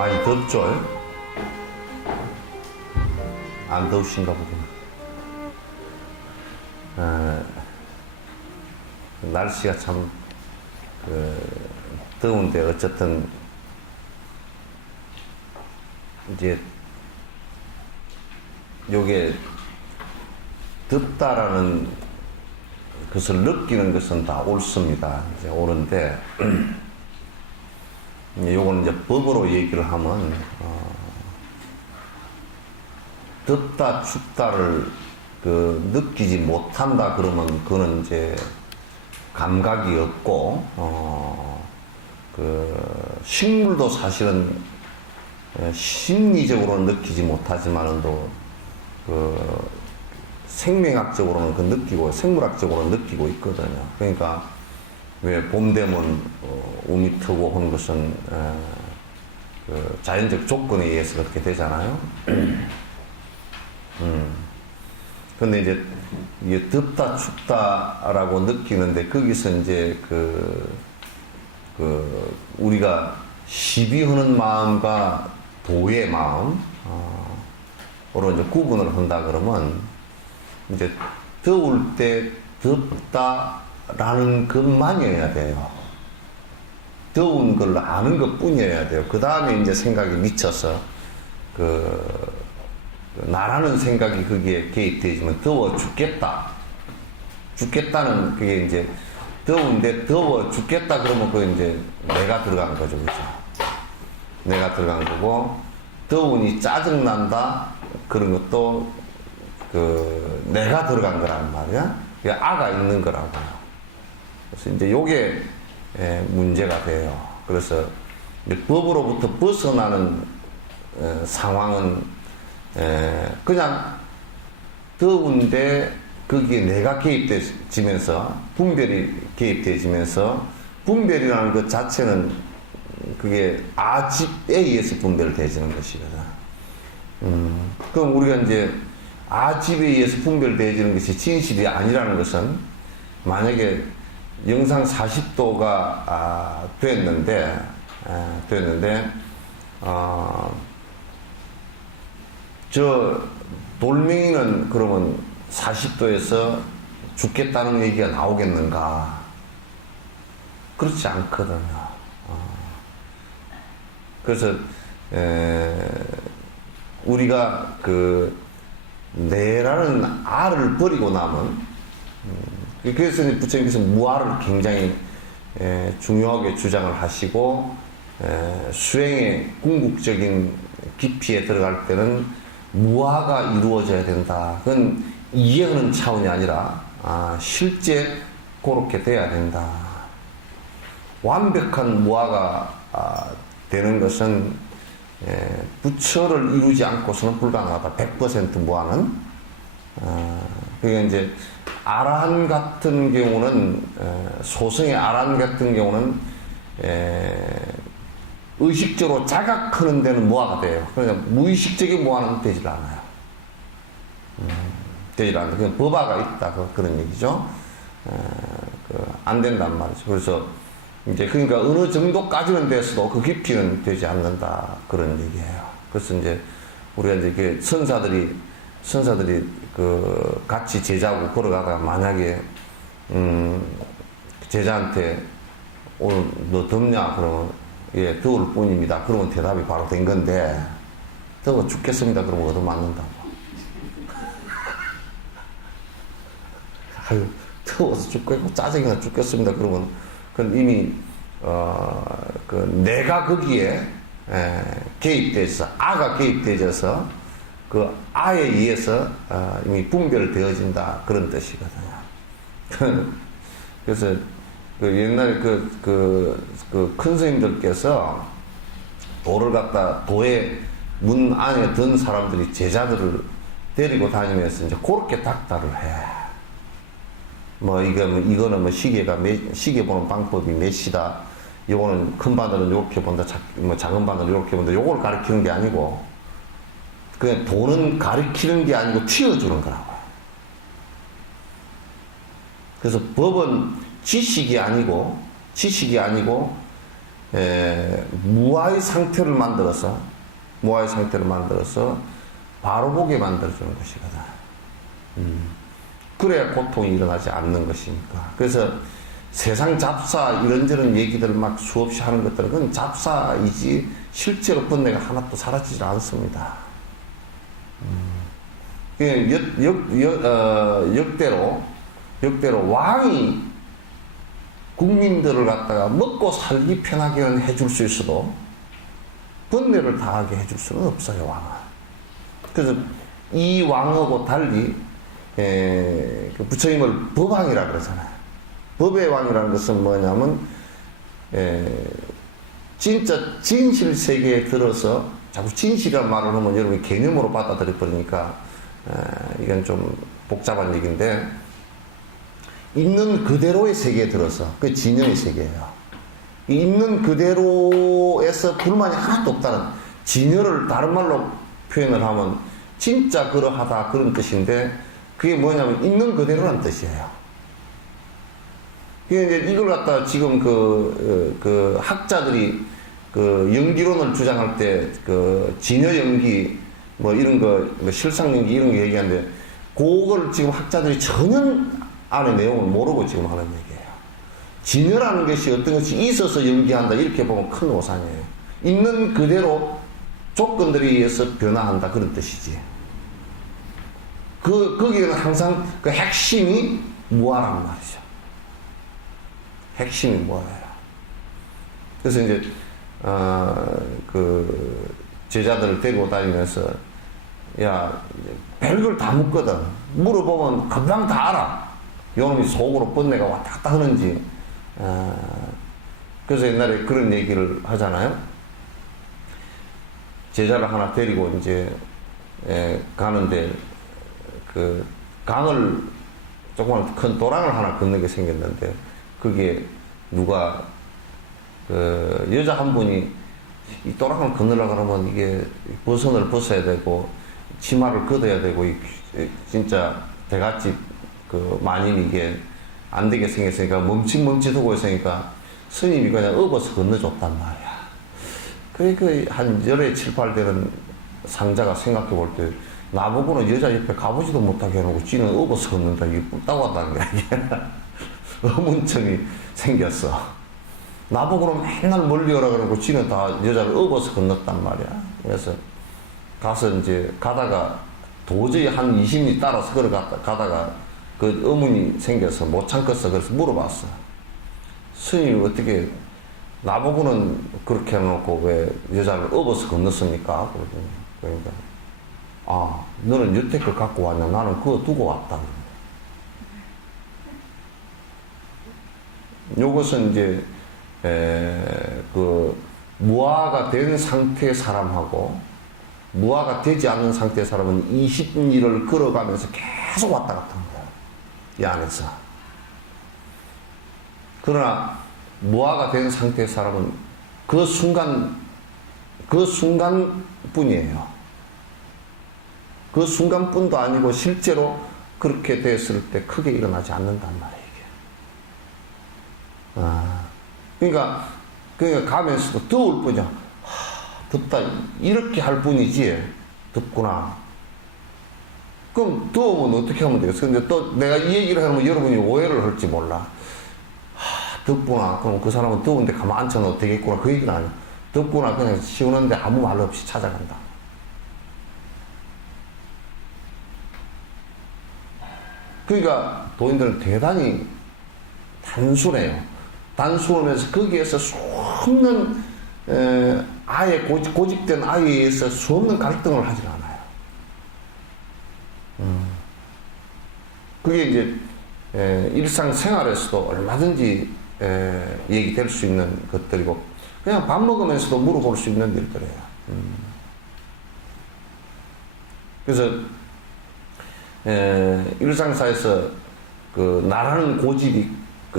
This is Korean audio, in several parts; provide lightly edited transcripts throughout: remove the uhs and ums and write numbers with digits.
많이 덥죠? 안 더우신가 보구나. 날씨가 참 더운데 어쨌든 이제 요게 덥다라는 것을 느끼는 것은 다 옳습니다. 이제 옳은데 요거는 이제 법으로 얘기를 하면 덥다 춥다를 느끼지 못한다 그러면 그거는 이제 감각이 없고 식물도 사실은 심리적으로는 느끼지 못하지만은 또 생명학적으로는 느끼고 생물학적으로는 느끼고 있거든요. 그러니까 왜 봄 되면 움이 트고 하는 것은 자연적 조건에 의해서 그렇게 되잖아요. 근데 이제 이게 덥다 춥다라고 느끼는데 거기서 이제 우리가 시비하는 마음과 도의 마음 으로 이제 구분을 한다 그러면 이제 더울 때 덥다라는 것만이어야 돼요. 더운 걸 아는 것 뿐이어야 돼요. 그 다음에 이제 생각이 미쳐서 나라는 생각이 거기에 개입되지만 더워 죽겠다. 죽겠다는 그게 이제 더운데 더워 죽겠다 그러면 그 이제 내가 들어간 거죠. 그죠? 내가 들어간 거고 더우니 짜증난다 그런 것도 내가 들어간 거란 말이야. 그게 아가 있는 거라고. 그래서 이제 요게 문제가 돼요. 그래서 법으로부터 벗어나는 상황은 그냥 더운데 거기에 내가 개입되지면서 분별이 개입되지면서 분별이라는 것 자체는 그게 아집에 의해서 분별되어지는 것이거든. 그럼 우리가 이제 아집에 의해서 분별되어지는 것이 진실이 아니라는 것은 만약에 영상 40도가 됐는데 저 돌멩이는 그러면 40도에서 죽겠다는 얘기가 나오겠는가? 그렇지 않거든요. 그래서 우리가 내라는 알을 버리고 나면 그래서 부처님께서 무아를 굉장히 중요하게 주장을 하시고 수행의 궁극적인 깊이에 들어갈 때는 무아가 이루어져야 된다. 그건 이해하는 차원이 아니라 실제 그렇게 돼야 된다. 완벽한 무아가 되는 것은 부처를 이루지 않고서는 불가능하다. 100% 무아는. 그러니까 이제 아라한 같은 경우는 소승의 아라한 같은 경우는 의식적으로 자각하는 데는 무아가 돼요. 그러니까 무의식적인 무아는 되질 않아요. 되질 않아요. 그냥 법화가 있다. 그런 얘기죠. 안 된단 말이죠. 그래서 이제 그러니까 어느 정도까지는 돼서도 그 깊이는 되지 않는다. 그런 얘기예요. 그래서 이제 우리가 이제 선사들이 같이 제자하고 걸어가다가 만약에 제자한테 오늘 너 덥냐? 그러면 예, 더울 뿐입니다. 그러면 대답이 바로 된 건데 더워 죽겠습니다. 그러면 얻어맞는다고. 아유, 더워서 죽겠고 짜증나 죽겠습니다. 그러면 그건 이미 내가 거기에 개입돼서 아가 개입되어서 그 아에 의해서 이미 분별되어진다 그런 뜻이거든요. 그래서 옛날에 큰 스님들께서 도를 갖다 도의 문 안에 든 사람들이 제자들을 데리고 다니면서 이제 그렇게 닥달을 해. 이거는 시계 보는 방법이 몇이다. 요거는 큰 바늘은 이렇게 본다. 작은 바늘은 이렇게 본다. 요걸 가르치는 게 아니고 그냥 도는 가르치는 게 아니고 튀어주는 거라고요. 그래서 법은 지식이 아니고 무아의 상태를 만들어서 바로 보게 만들어주는 것이거든. 그래야 고통이 일어나지 않는 것이니까. 그래서 세상 잡사 이런저런 얘기들 막 수없이 하는 것들은 그건 잡사이지 실제로 번뇌가 하나도 사라지지 않습니다. 역대로 왕이 국민들을 갖다가 먹고 살기 편하게는 해줄 수 있어도 번뇌를 당하게 해줄 수는 없어요, 왕은. 그래서 이 왕하고 달리 그 부처님을 법왕이라 그러잖아요. 법의 왕이라는 것은 뭐냐면 진짜 진실 세계에 들어서 자꾸 진실이라는 말을 하면 여러분이 개념으로 받아들여 버리니까 이건 좀 복잡한 얘기인데, 있는 그대로의 세계에 들어서, 그 진영의 세계예요. 있는 그대로에서 불만이 하나도 없다는, 진여를 다른 말로 표현을 하면 진짜 그러하다 그런 뜻인데, 그게 뭐냐면 있는 그대로란 뜻이에요. 이걸 갖다가 지금 그 학자들이 그 연기론을 주장할 때 그 진여 연기 뭐 이런 거, 실상 연기 이런 거 얘기하는데, 그걸 지금 학자들이 전혀 안의 내용을 모르고 지금 하는 얘기예요. 진여라는 것이 어떤 것이 있어서 연기한다 이렇게 보면 큰 오산이에요. 있는 그대로 조건들에 의해서 변화한다 그런 뜻이지. 거기에는 항상 그 핵심이 무아란 말이죠. 핵심이 무아예요. 그래서 이제 그 제자들을 데리고 다니면서, 야, 별걸 다 묻거든. 물어보면 금방 다 알아. 요놈이 속으로 번뇌가 왔다 갔다 하는지. 그래서 옛날에 그런 얘기를 하잖아요. 제자를 하나 데리고 이제 가는데, 그 강을, 조그만 큰 도랑을 하나 건너게 생겼는데, 그게 누가 그 여자 한 분이 이 도랑을 건너려고 그러면 이게 버선을 벗어야 되고 치마를 걷어야 되고 진짜 대갓집 그 마님이 이게 안 되게 생겼으니까 멈칫멈칫하고 있으니까 스님이 그냥 업어서 건너줬단 말이야. 그래 한 열에 7, 8대는 상자가 생각해 볼 때 나보고는 여자 옆에 가보지도 못하게 해놓고 지는 업어서 건넌다. 이게 뿔따고 왔다는 거야. 의문점이 생겼어. 나보고는 맨날 멀리 오라 그러고 지는 다 여자를 업어서 건넜단 말이야. 그래서 가서 이제 가다가 도저히 한 20리 따라서 가다가 그 의문이 생겨서 못 참겠어. 그래서 물어봤어. 스님이 어떻게 나보고는 그렇게 해놓고 왜 여자를 업어서 건넜습니까? 그러니까 아, 너는 여태껏 갖고 왔냐? 나는 그거 두고 왔다. 요것은 이제 그 무아가 된 상태의 사람하고 무아가 되지 않는 상태의 사람은 20리를 걸어가면서 계속 왔다 갔다 한 거야. 이 안에서. 그러나 무아가 된 상태의 사람은 그 순간뿐이에요. 그 순간뿐도 아니고 실제로 그렇게 됐을 때 크게 일어나지 않는단 말이에요. 그러니까 가면서도 더울 뿐이야. 덥다. 이렇게 할 뿐이지. 덥구나. 그럼 더우면 어떻게 하면 되겠어? 근데 또 내가 이 얘기를 하면 여러분이 오해를 할지 몰라. 덥구나. 그럼 그 사람은 더운데 가만 앉혀놓어도 되겠구나. 그 얘기는 아니야. 덥구나. 그냥 시원한데 아무 말 없이 찾아간다. 그러니까 도인들은 대단히 단순해요. 단순하면서 거기에서 수없는 아예 고집된 아이에 의해서 수없는 갈등을 하질 않아요. 그게 이제 일상생활에서도 얼마든지 얘기될 수 있는 것들이고 그냥 밥 먹으면서도 물어볼 수 있는 일들이에요. 그래서 일상사에서 그 나라는 고집이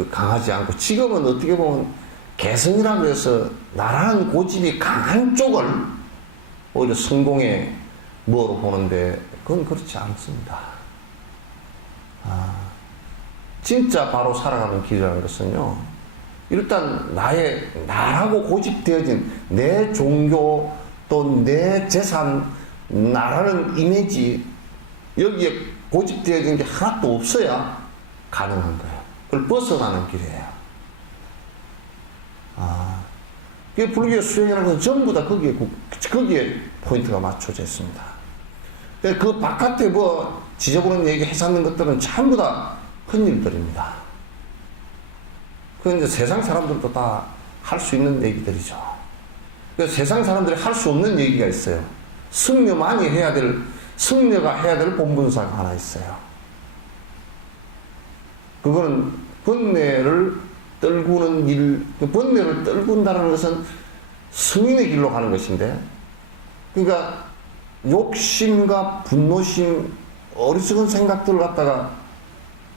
강하지 않고 지금은 어떻게 보면 개성이라고 해서 나라는 고집이 강한 쪽을 오히려 성공의 뭐로 보는데 그건 그렇지 않습니다. 진짜 바로 살아가는 길이라는 것은요, 일단 나라고 고집되어진 내 종교 또 내 재산, 나라는 이미지, 여기에 고집되어진 게 하나도 없어야 가능한 거예요. 그걸 벗어나는 길이에요. 그게 불교의 수행이라는 것은 전부 다 거기에 포인트가 맞춰져 있습니다. 그 바깥에 뭐 지저분한 얘기 해삼는 것들은 전부 다 헛일들입니다. 그건 이제 세상 사람들도 다 할 수 있는 얘기들이죠. 그래서 세상 사람들이 할 수 없는 얘기가 있어요. 승려가 해야 될 본분사가 하나 있어요. 그거는 번뇌를 떨구는 일, 번뇌를 떨군다는 것은 승인의 길로 가는 것인데, 그러니까 욕심과 분노심, 어리석은 생각들을 갖다가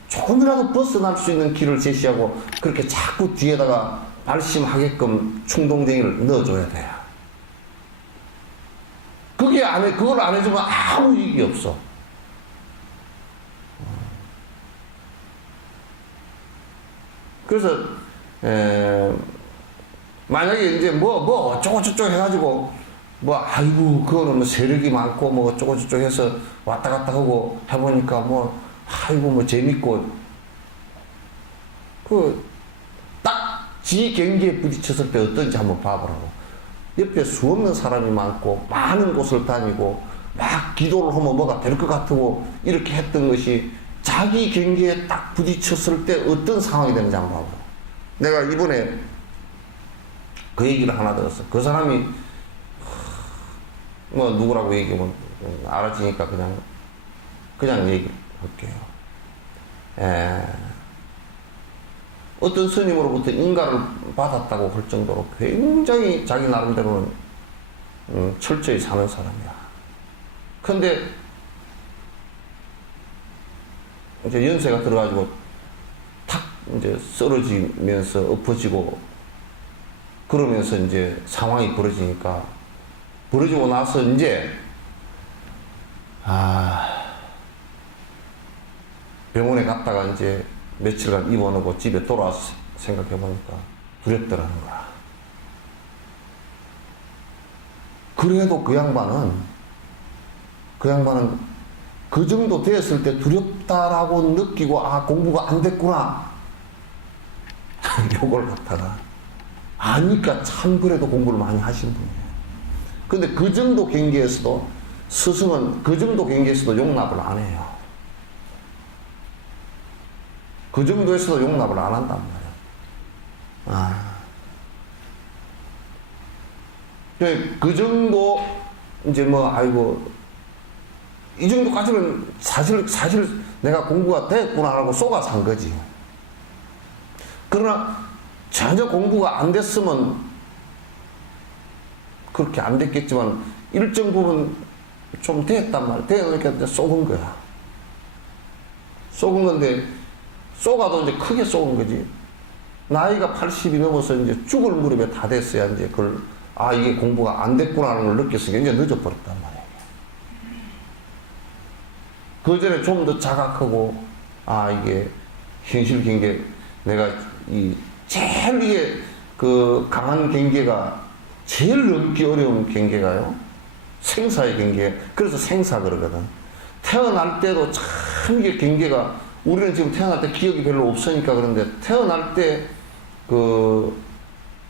조금이라도 벗어날 수 있는 길을 제시하고 그렇게 자꾸 뒤에다가 발심하게끔 충동쟁이를 넣어줘야 돼요. 그걸 안 해주면 아무 이익이 없어. 그래서, 만약에 이제 어쩌고저쩌고 해가지고, 아이고, 그거는 뭐 세력이 많고, 어쩌고저쩌고 해서 왔다 갔다 하고 해보니까 아이고, 재밌고, 딱 지 경기에 부딪혔을 때 어떤지 한번 봐보라고. 옆에 수 없는 사람이 많고, 많은 곳을 다니고, 막 기도를 하면 뭐가 될 것 같고, 이렇게 했던 것이 자기 경기에 딱 부딪혔을 때 어떤 상황이 되는지 한번 봐보라고. 내가 이번에 그 얘기를 하나 들었어. 그 사람이, 누구라고 얘기하면 알아지니까 그냥 얘기를 할게요. 어떤 스님으로부터 인가를 받았다고 할 정도로 굉장히 자기 나름대로는 철저히 사는 사람이야. 근데 이제 연세가 들어가지고 탁 이제 쓰러지면서 엎어지고 그러면서 이제 상황이 벌어지니까, 벌어지고 나서 이제 병원에 갔다가 이제 며칠간 입원하고 집에 돌아와서 생각해보니까 두렵더라는 거야. 그래도 그 양반은 그 정도 되었을 때 두렵다라고 느끼고, 공부가 안 됐구나. 요걸 갖다가 아니까 참 그래도 공부를 많이 하신 분이에요. 근데 그 정도 경계에서도, 스승은 그 정도 경계에서도 용납을 안 해요. 그 정도에서도 용납을 안 한단 말이에요. 그 정도, 이제 아이고, 이 정도까지는 사실 내가 공부가 됐구나라고 쏘가 산 거지. 그러나 전혀 공부가 안 됐으면 그렇게 안 됐겠지만 일정 부분 좀 됐단 말이야. 되니까 쏘은 거야. 쏘은 건데, 쏘가도 이제 크게 쏘은 거지. 나이가 80이 넘어서 이제 죽을 무렵에 다 됐어야 이제 이게 공부가 안 됐구나라는 걸 느꼈으니까 이제 늦어버렸단 말이야. 그 전에 좀 더 자각하고, 이게 현실 경계, 내가 제일 이게 강한 경계가, 제일 넘기 어려운 경계가요, 생사의 경계. 그래서 생사 그러거든. 태어날 때도 참 이게 경계가, 우리는 지금 태어날 때 기억이 별로 없으니까 그런데, 태어날 때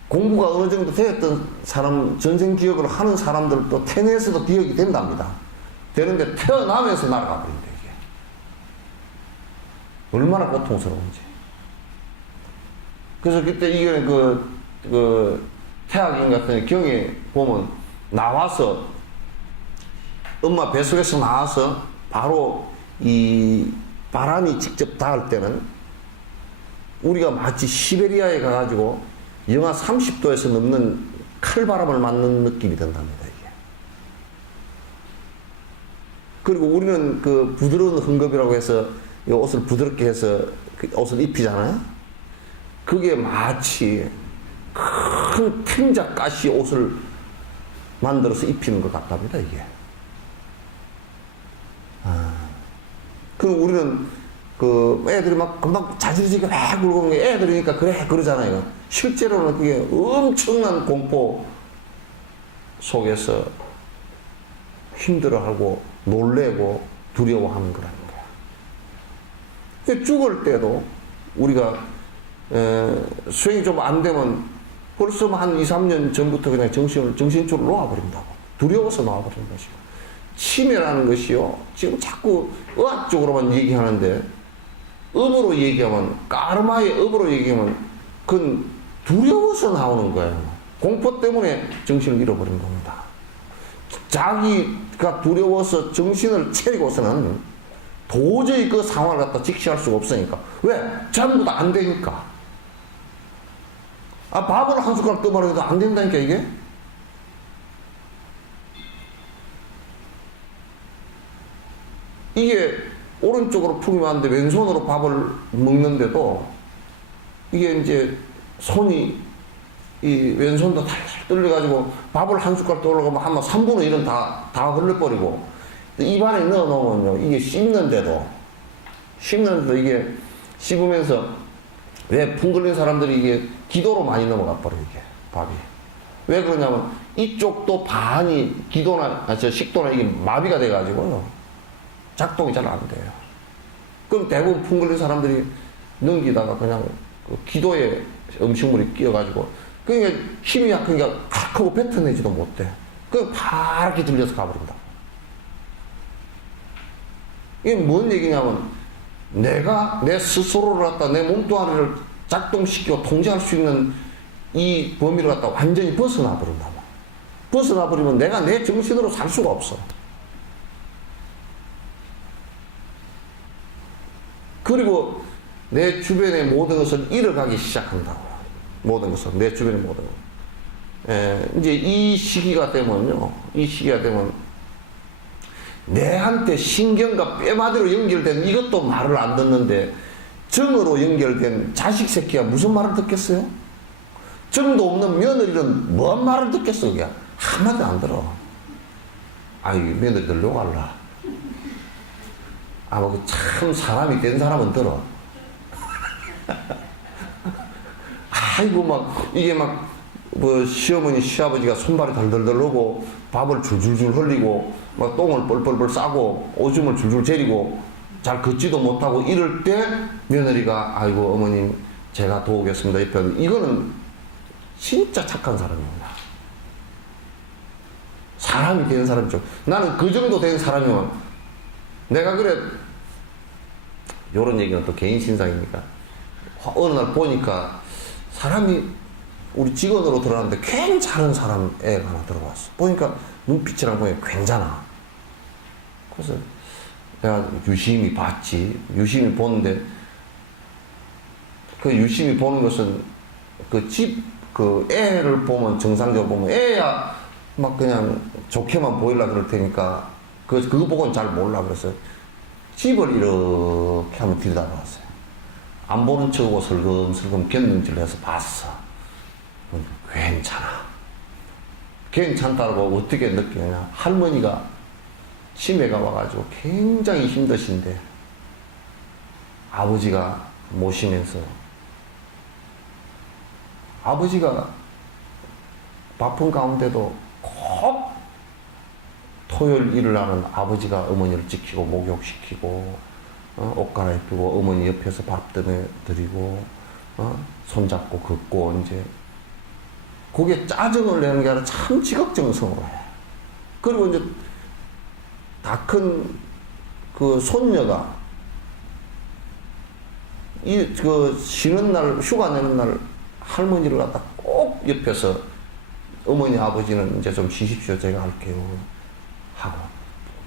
공부가 어느 정도 되었던 사람, 전생 기억을 하는 사람들도 태내에서도 기억이 된답니다. 되는데 태어나면서 날아가 버린다, 이게. 얼마나 고통스러운지. 그래서 그때 이게 태학인 같은 경에 보면 나와서, 엄마 뱃속에서 나와서 바로 이 바람이 직접 닿을 때는 우리가 마치 시베리아에 가가지고 영하 30도에서 넘는 칼바람을 맞는 느낌이 든답니다, 이게. 그리고 우리는 부드러운 헝겊이라고 해서 이 옷을 부드럽게 해서 옷을 입히잖아요. 그게 마치 큰 탱자가시 옷을 만들어서 입히는 것 같답니다, 이게. 그럼 우리는 그 애들이 막 금방 자지러지게 막 굴고 오는 게 애들이니까 그래 그러잖아요. 실제로는 그게 엄청난 공포 속에서 힘들어하고 놀래고 두려워하는 거라는 거야. 죽을 때도 우리가 수행이 좀 안 되면 벌써 한 2, 3년 전부터 그냥 정신줄을 놓아버린다고. 두려워서 놓아버리는 것이고. 치매라는 것이요. 지금 자꾸 의학적으로만 얘기하는데 업으로 얘기하면, 까르마의 업으로 얘기하면 그건 두려워서 나오는 거예요. 공포 때문에 정신을 잃어버린 겁니다. 자기가 두려워서 정신을 차리고서는 도저히 그 상황을 갖다 직시할 수가 없으니까. 왜? 전부 다 안 되니까. 밥을 한 숟가락 떠먹어도 해도 안 된다니까, 이게? 이게 오른쪽으로 품으면 안 돼. 왼손으로 밥을 먹는데도 이게 이제 손이 이 왼손도 탈탈 떨려가지고 밥을 한 숟가락 떠올라가면 한 3분의 1은 다 흘려버리고 입안에 넣어 놓으면요. 이게 씹는데도 이게 씹으면서 왜 풍글린 사람들이 이게 기도로 많이 넘어가 버려요, 이게 밥이. 왜 그러냐면 이쪽도 반이 기도나, 식도나 이게 마비가 돼가지고요. 작동이 잘 안 돼요. 그럼 대부분 풍글린 사람들이 넘기다가 그냥 그 기도에 음식물이 끼어가지고 그러니까 힘이 약하니까 탁 하고 뱉어내지도 못해. 그냥 파랗게 들려서 가버린다. 이게 뭔 얘기냐면 내가 내 스스로를 갖다 내 몸뚱아리를 작동시키고 통제할 수 있는 이 범위를 갖다 완전히 벗어나 버린다. 벗어나 버리면 내가 내 정신으로 살 수가 없어. 그리고 내 주변의 모든 것을 잃어가기 시작한다고요. 모든 것을, 내 주변의 모든 것. 이제 이 시기가 되면요. 이 시기가 되면 내한테 신경과 뼈마디로 연결된 이것도 말을 안 듣는데 정으로 연결된 자식 새끼가 무슨 말을 듣겠어요? 정도 없는 며느리는 뭔 말을 듣겠어, 그게? 한마디도 안 들어. 아이, 며느리들 욕할라. 참 사람이 된 사람은 들어. 아이고, 이게 시어머니, 시아버지가 손발이 덜덜덜 오고, 밥을 줄줄줄 흘리고, 똥을 뻘뻘뻘 싸고, 오줌을 줄줄 재리고, 잘 걷지도 못하고, 이럴 때, 며느리가, 아이고, 어머님, 제가 도우겠습니다. 이거는 진짜 착한 사람입니다. 사람이 된 사람이죠. 나는 그 정도 된 사람이면, 내가 그래, 요런 얘기는 또 개인 신상이니까. 어느 날 보니까 사람이 우리 직원으로 들어갔는데 괜찮은 사람 애가 하나 들어왔어. 보니까 눈빛이랑 보니까 괜찮아. 그래서 내가 유심히 봤지. 유심히 보는데 그 유심히 보는 것은 그 애를 보면 정상적으로 보면 애야 그냥 좋게만 보이려 그럴 테니까 그거 보고는 잘 몰라. 그래서 집을 이렇게 한번 들여다봤어요. 안 보는 척하고 슬금슬금 곁눈질을 해서 봤어. 괜찮아. 괜찮다고 어떻게 느끼냐. 할머니가 치매가 와가지고 굉장히 힘드신데 아버지가 모시면서 아버지가 바쁜 가운데도 꼭 토요일 일을 하는 아버지가 어머니를 지키고 목욕시키고 옷 갈아입히고 어머니 옆에서 밥 드리고 손잡고 걷고 이제 그게 짜증을 내는 게 아니라 참 지극정성으로 해. 그리고 이제 다 큰 그 손녀가 쉬는 날 휴가 내는 날 할머니를 갖다 꼭 옆에서 어머니 아버지는 이제 좀 쉬십시오 제가 할게요 하고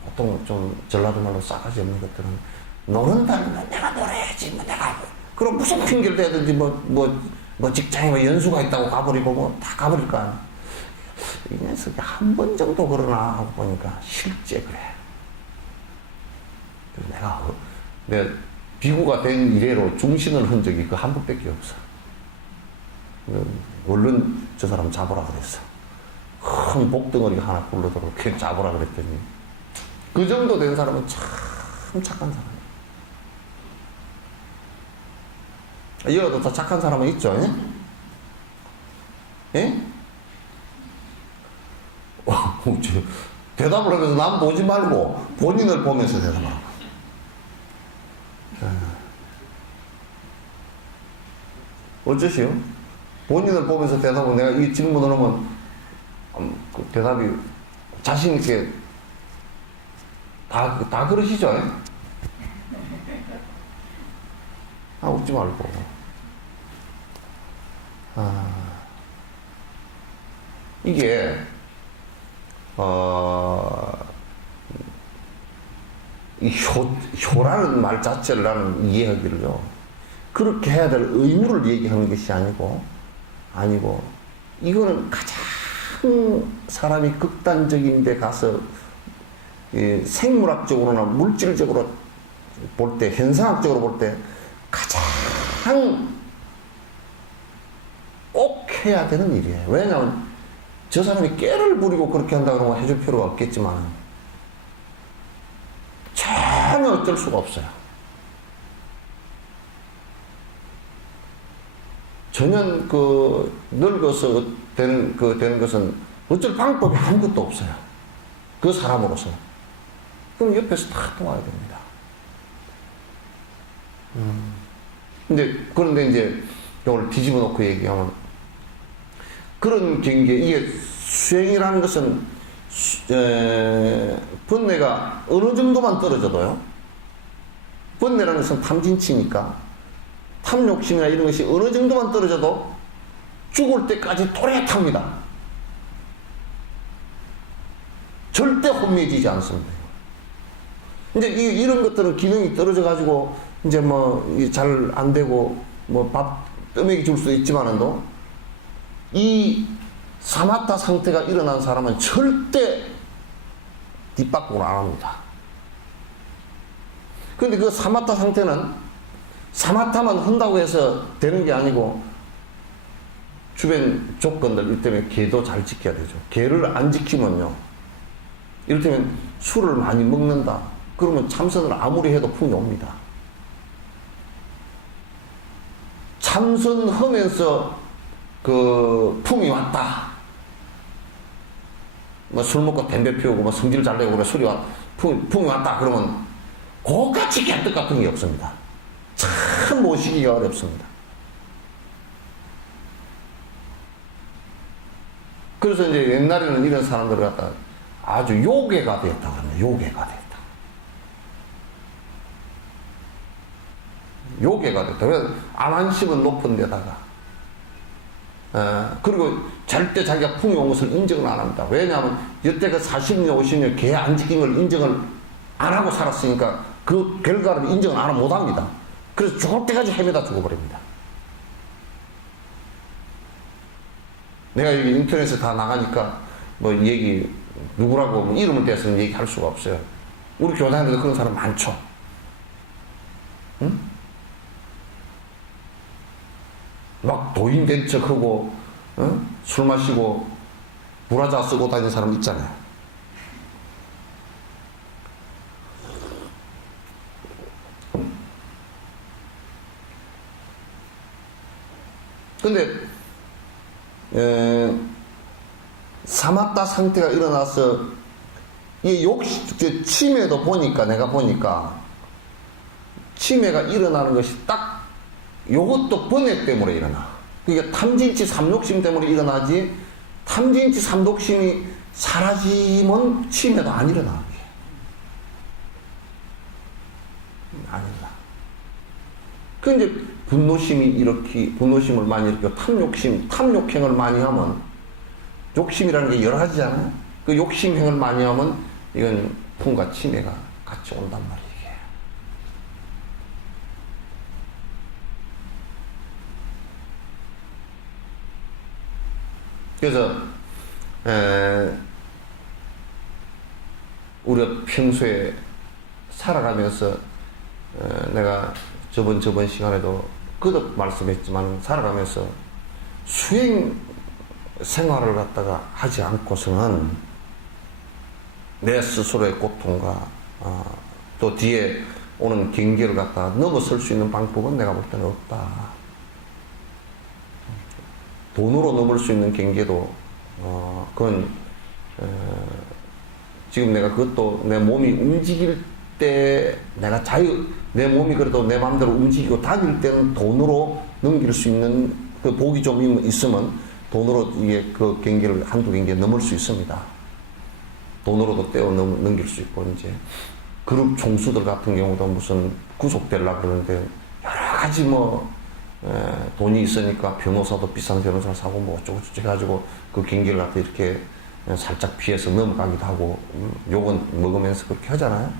보통 좀 전라도 말로 싸가지 없는 것들은 노는다면 내가 놀아야지 내가 그럼 무슨 핑계를 대든지 직장에 연수가 있다고 가버리고 다 가버릴 거 아니야. 이 녀석이 한 번 정도 그러나 하고 보니까 실제 그래. 내가 비구가 된 이래로 중신을 한 적이 그 한 번밖에 없어. 얼른 저 사람 잡으라 그랬어. 큰 복덩어리가 하나 굴러들어 걔 잡으라 그랬더니 그 정도 된 사람은 참 착한 사람이야. 이거도 더 착한 사람은 있죠. 예? 예? 대답을 하면서 남 보지 말고 본인을 보면서 대답하라고. 어쩌시오? 본인을 보면서 대답하면 내가 이 질문을 하면 그 대답이 자신있게 다 그러시죠? 웃지 말고. 이게, 이 효라는 말 자체를 나는 이해하기를요. 그렇게 해야 될 의무를 얘기하는 것이 아니고, 이거는 가장 사람이 극단적인 데 가서, 생물학적으로나 물질적으로 볼 때, 현상학적으로 볼 때, 가장 꼭 해야 되는 일이에요. 왜냐하면 저 사람이 깨를 부리고 그렇게 한다고 그러면 해줄 필요가 없겠지만 전혀 어쩔 수가 없어요. 전혀 늙어서 되는 것은 어쩔 방법이 아무것도 없어요. 그 사람으로서. 그럼 옆에서 다 도와야 됩니다. 그런데 이제 이걸 뒤집어 놓고 얘기하면 그런 경계, 이게 수행이라는 것은 번뇌가 어느 정도만 떨어져도요. 번뇌라는 것은 탐진치니까 탐욕심이나 이런 것이 어느 정도만 떨어져도 죽을 때까지 또렷합니다. 절대 혼미해지지 않습니다. 이제 이런 것들은 기능이 떨어져가지고 이제 잘 안 되고 밥 떠먹이 줄 수도 있지만은도 이 사마타 상태가 일어난 사람은 절대 뒷바꾸를 안 합니다. 그런데 그 사마타 상태는 사마타만 한다고 해서 되는 게 아니고 주변 조건들 때문에 계도 잘 지켜야 되죠. 계를 안 지키면요. 이를테면 술을 많이 먹는다. 그러면 참선을 아무리 해도 풍이 옵니다. 참선하면서 풍이 왔다. 술 먹고 담배 피우고 성질 잘 내고 풍이 왔다. 그러면 그같이 개떡 같은 게 없습니다. 참 모시기가 어렵습니다. 그래서 이제 옛날에는 이런 사람들을 갖다가 아주 요괴가 되었다고 합니다. 요괴가 되었다. 요괴가 됐다. 그래서 안한심은 높은 데다가 그리고 절대 자기가 풍이 온 것을 인정을 안 합니다. 왜냐하면 여태가 40년 50년 개 안 지킨 걸 인정을 안 하고 살았으니까 그 결과를 인정을 안 하면 못합니다. 그래서 죽을 때까지 헤매다 죽어버립니다. 내가 여기 인터넷에 다 나가니까 얘기 누구라고 이름을 대서는 얘기할 수가 없어요. 우리 교단에도 그런 사람 많죠. 응? 막 도인된 척하고 술 마시고 브라자 쓰고 다니는 사람 있잖아요. 근데 사마타 상태가 일어나서 이 치매도 내가 보니까 치매가 일어나는 것이 딱 요것도 번뇌 때문에 일어나. 그러니까 탐진치 삼욕심 때문에 일어나지, 탐진치 삼독심이 사라지면 치매도 안 일어나. 안 일어나. 그 이제 분노심을 많이 일으키고 탐욕행을 많이 하면, 욕심이라는 게 여러 가지잖아요. 그 욕심행을 많이 하면 이건 풍과 치매가 같이 온단 말이에요. 그래서 우리가 평소에 살아가면서 내가 저번 시간에도 거듭 말씀했지만 살아가면서 수행 생활을 갖다가 하지 않고서는 내 스스로의 고통과 또 뒤에 오는 경계를 갖다가 넘어설 수 있는 방법은 내가 볼 때는 없다. 돈으로 넘을 수 있는 경계도, 그건, 지금 내가 그것도 내 몸이 움직일 때, 내가 내 몸이 그래도 내 마음대로 움직이고 다닐 때는 돈으로 넘길 수 있는 그 복이 좀 있으면 돈으로 이게 그 경계를, 한두 경계 넘을 수 있습니다. 돈으로도 떼어 넘길 수 있고, 이제, 그룹 총수들 같은 경우도 무슨 구속되려고 그러는데, 여러 가지 돈이 있으니까 변호사도 비싼 변호사를 사고 어쩌고저쩌고 해가지고 그 경계를 갖다 이렇게 살짝 피해서 넘어가기도 하고, 욕은 먹으면서 그렇게 하잖아요.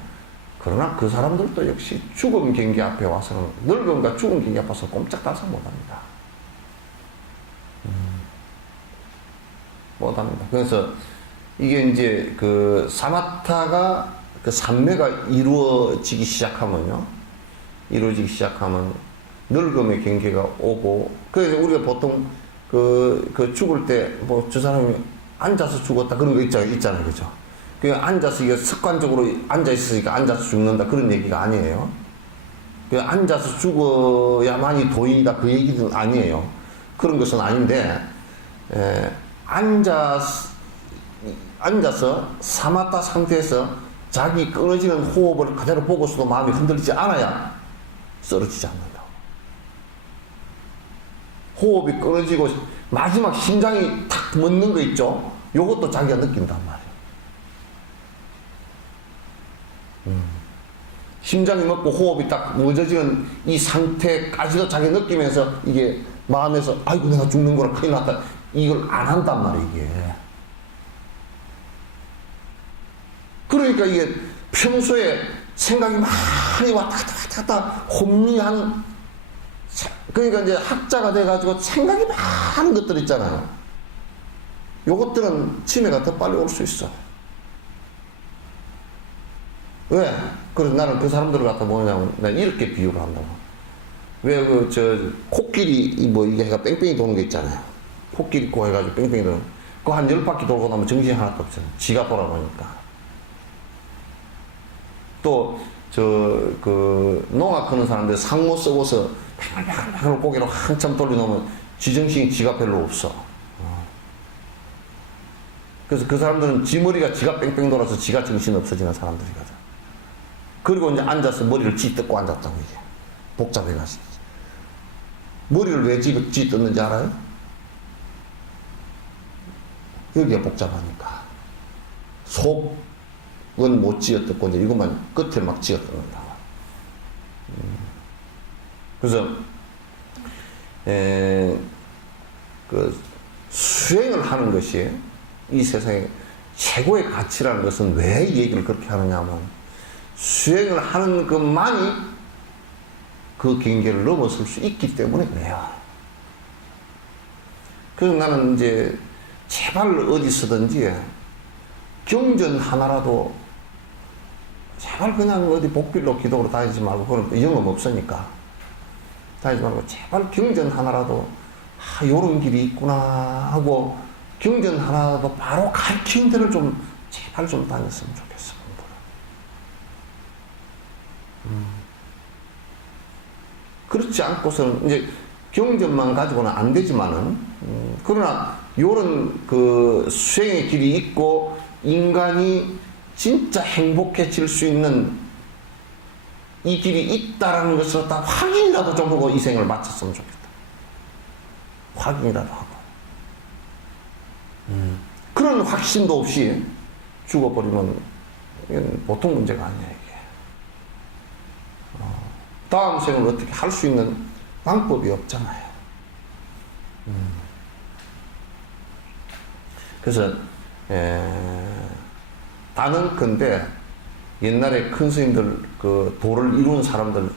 그러나 그 사람들도 역시 죽음 경계 앞에 와서는, 늙음과 죽음 경계 앞에 와서 꼼짝달싹 못합니다. 못합니다. 그래서 이게 이제 그 사마타가 그 삼매가 이루어지기 시작하면 늙음의 경계가 오고, 그래서 우리가 보통 그 죽을 때 저 사람이 앉아서 죽었다 그런 거 있잖아요. 그죠? 그 앉아서 이게 습관적으로 앉아있으니까 앉아서 죽는다 그런 얘기가 아니에요. 그 앉아서 죽어야만이 도인이다 그 얘기는 아니에요. 그런 것은 아닌데, 앉아서 사마타 상태에서 자기 끊어지는 호흡을 그대로 보고서도 마음이 흔들리지 않아야 쓰러지지 않는다. 호흡이 끊어지고 마지막 심장이 탁 멎는 거 있죠? 요것도 자기가 느낀단 말이에요. 심장이 멎고 호흡이 딱 멎어지는 이 상태까지도 자기가 느끼면서 이게 마음에서 아이고 내가 죽는구나 큰일 났다 이걸 안 한단 말이에요. 이게. 그러니까 이게 평소에 생각이 많이 왔다 갔다 혼미한, 그러니까 이제 학자가 돼가지고 생각이 많은 것들 있잖아요. 요것들은 치매가 더 빨리 올 수 있어. 왜? 그래서 나는 그 사람들을 갖다 뭐냐면, 내가 이렇게 비유를 한다고. 왜 코끼리, 이게 해가 뺑뺑이 도는 게 있잖아요. 코끼리 코 해가지고 뺑뺑이 도는. 그거 한 10바퀴 돌고 나면 정신이 하나도 없잖아요. 지가 돌아보니까. 또, 농악 하는 사람들 상모 썩어서 팽팽팽팽 고개로 한참 돌려놓으면 지정신이 지가 별로 없어. 그래서 그 사람들은 지 머리가 지가 뺑뺑 돌아서 지가 정신 없어지는 사람들이거든. 그리고 이제 앉아서 머리를 쥐뜯고 앉았다고 이게. 복잡해가지고. 머리를 왜 쥐뜯는지 알아요? 여기가 복잡하니까. 속은 못 쥐어뜯고 이제 이것만 끝을 막 쥐어뜯는다. 그래서 그 수행을 하는 것이 이 세상에 최고의 가치라는 것은 왜 이 얘기를 그렇게 하느냐면, 수행을 하는 것만이 그 경계를 넘어설 수 있기 때문에 그래요. 그래서 나는 이제 제발 어디서든지 경전 하나라도 제발 그냥 어디 복빌로 기도로 다니지 말고, 그런 영업 없으니까 다니지 말고 제발 경전 하나라도 요런 길이 있구나 하고 경전 하나라도 바로 가르치는 데를 좀 제발 좀 다녔으면 좋겠어. 그렇지 않고서는 이제 경전만 가지고는 안 되지만은, 그러나 요런 그 수행의 길이 있고 인간이 진짜 행복해질 수 있는 이 길이 있다라는 것을 딱 확인이라도 좀 하고 이 생을 마쳤으면 좋겠다. 확인이라도 하고. 그런 확신도 없이 죽어버리면 이건 보통 문제가 아니야, 이게. 다음 생을 어떻게 할 수 있는 방법이 없잖아요. 그래서, 나는 근데 옛날에 큰 스님들, 그 도를 이룬 사람들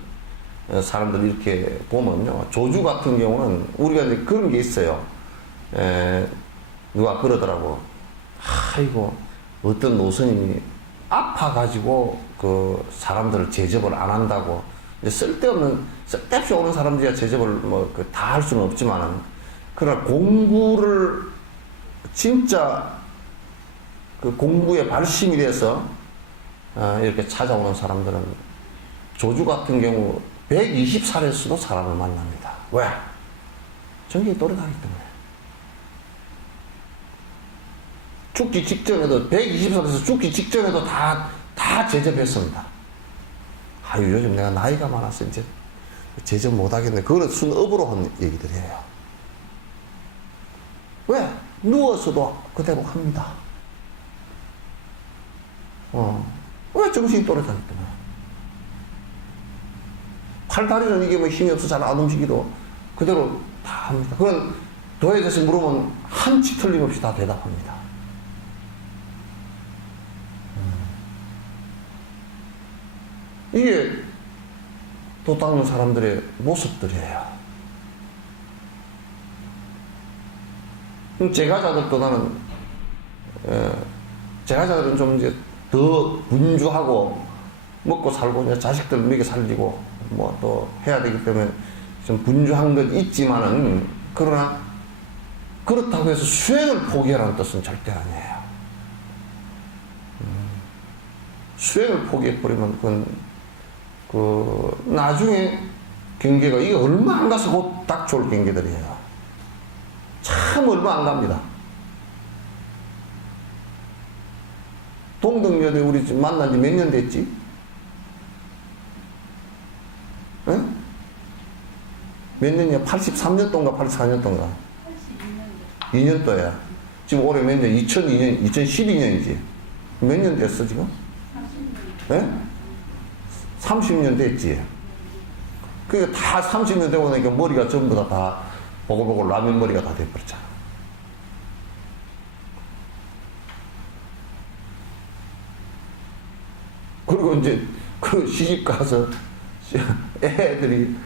이렇게 보면요. 조주 같은 경우는 우리가 이제 그런 게 있어요. 누가 그러더라고. 아이고, 어떤 노스님이 아파가지고 그 사람들을 제접을 안 한다고. 이제 쓸데없이 오는 사람들이야 제접을 다 할 수는 없지만은, 그러나 공부를 진짜 그 공부에 발심이 돼서 이렇게 찾아오는 사람들은 조주 같은 경우 120살에서도 사람을 만납니다. 왜? 정신이 또렷하기 때문에. 죽기 직전에도 120살에서 죽기 직전에도 다 제접했습니다. 아유 요즘 내가 나이가 많아서 이제 제접 못하겠네. 그거는 순업으로 한 얘기들이에요. 왜? 누워서도 그대로 합니다. 왜? 정신이 또렷하기 때문에. 팔다리는 이게 뭐 힘이 없어 잘 안 움직이도 그대로 다 합니다. 그건 도에 대해서 물으면 한치 틀림없이 다 대답합니다. 이게 도 닦는 사람들의 모습들이에요. 제가자들도 나는, 제가자들은 좀 이제 더 분주하고 먹고 살고 이제 자식들 먹여 살리고 뭐 또 해야 되기 때문에 좀 분주한 건 있지만은 그러나 그렇다고 해서 수행을 포기하라는 뜻은 절대 아니에요. 수행을 포기해버리면 그건 나중에 경계가 이게 얼마 안 가서 곧 닥쳐올 경계들이에요. 참 얼마 안 갑니다. 동덕여대 우리 지금 만난 지 몇 년 됐지? 응? 몇 년이야? 83년도인가 84년도인가? 2년도야. 지금 올해 몇 년? 2002년, 2012년이지. 몇 년 됐어 지금? 30년 됐지. 그게 다 30년 되고 나니까 머리가 전부 다 보글보글 라면 머리가 다 돼버렸잖아. 그리고 이제 그 시집 가서 애들이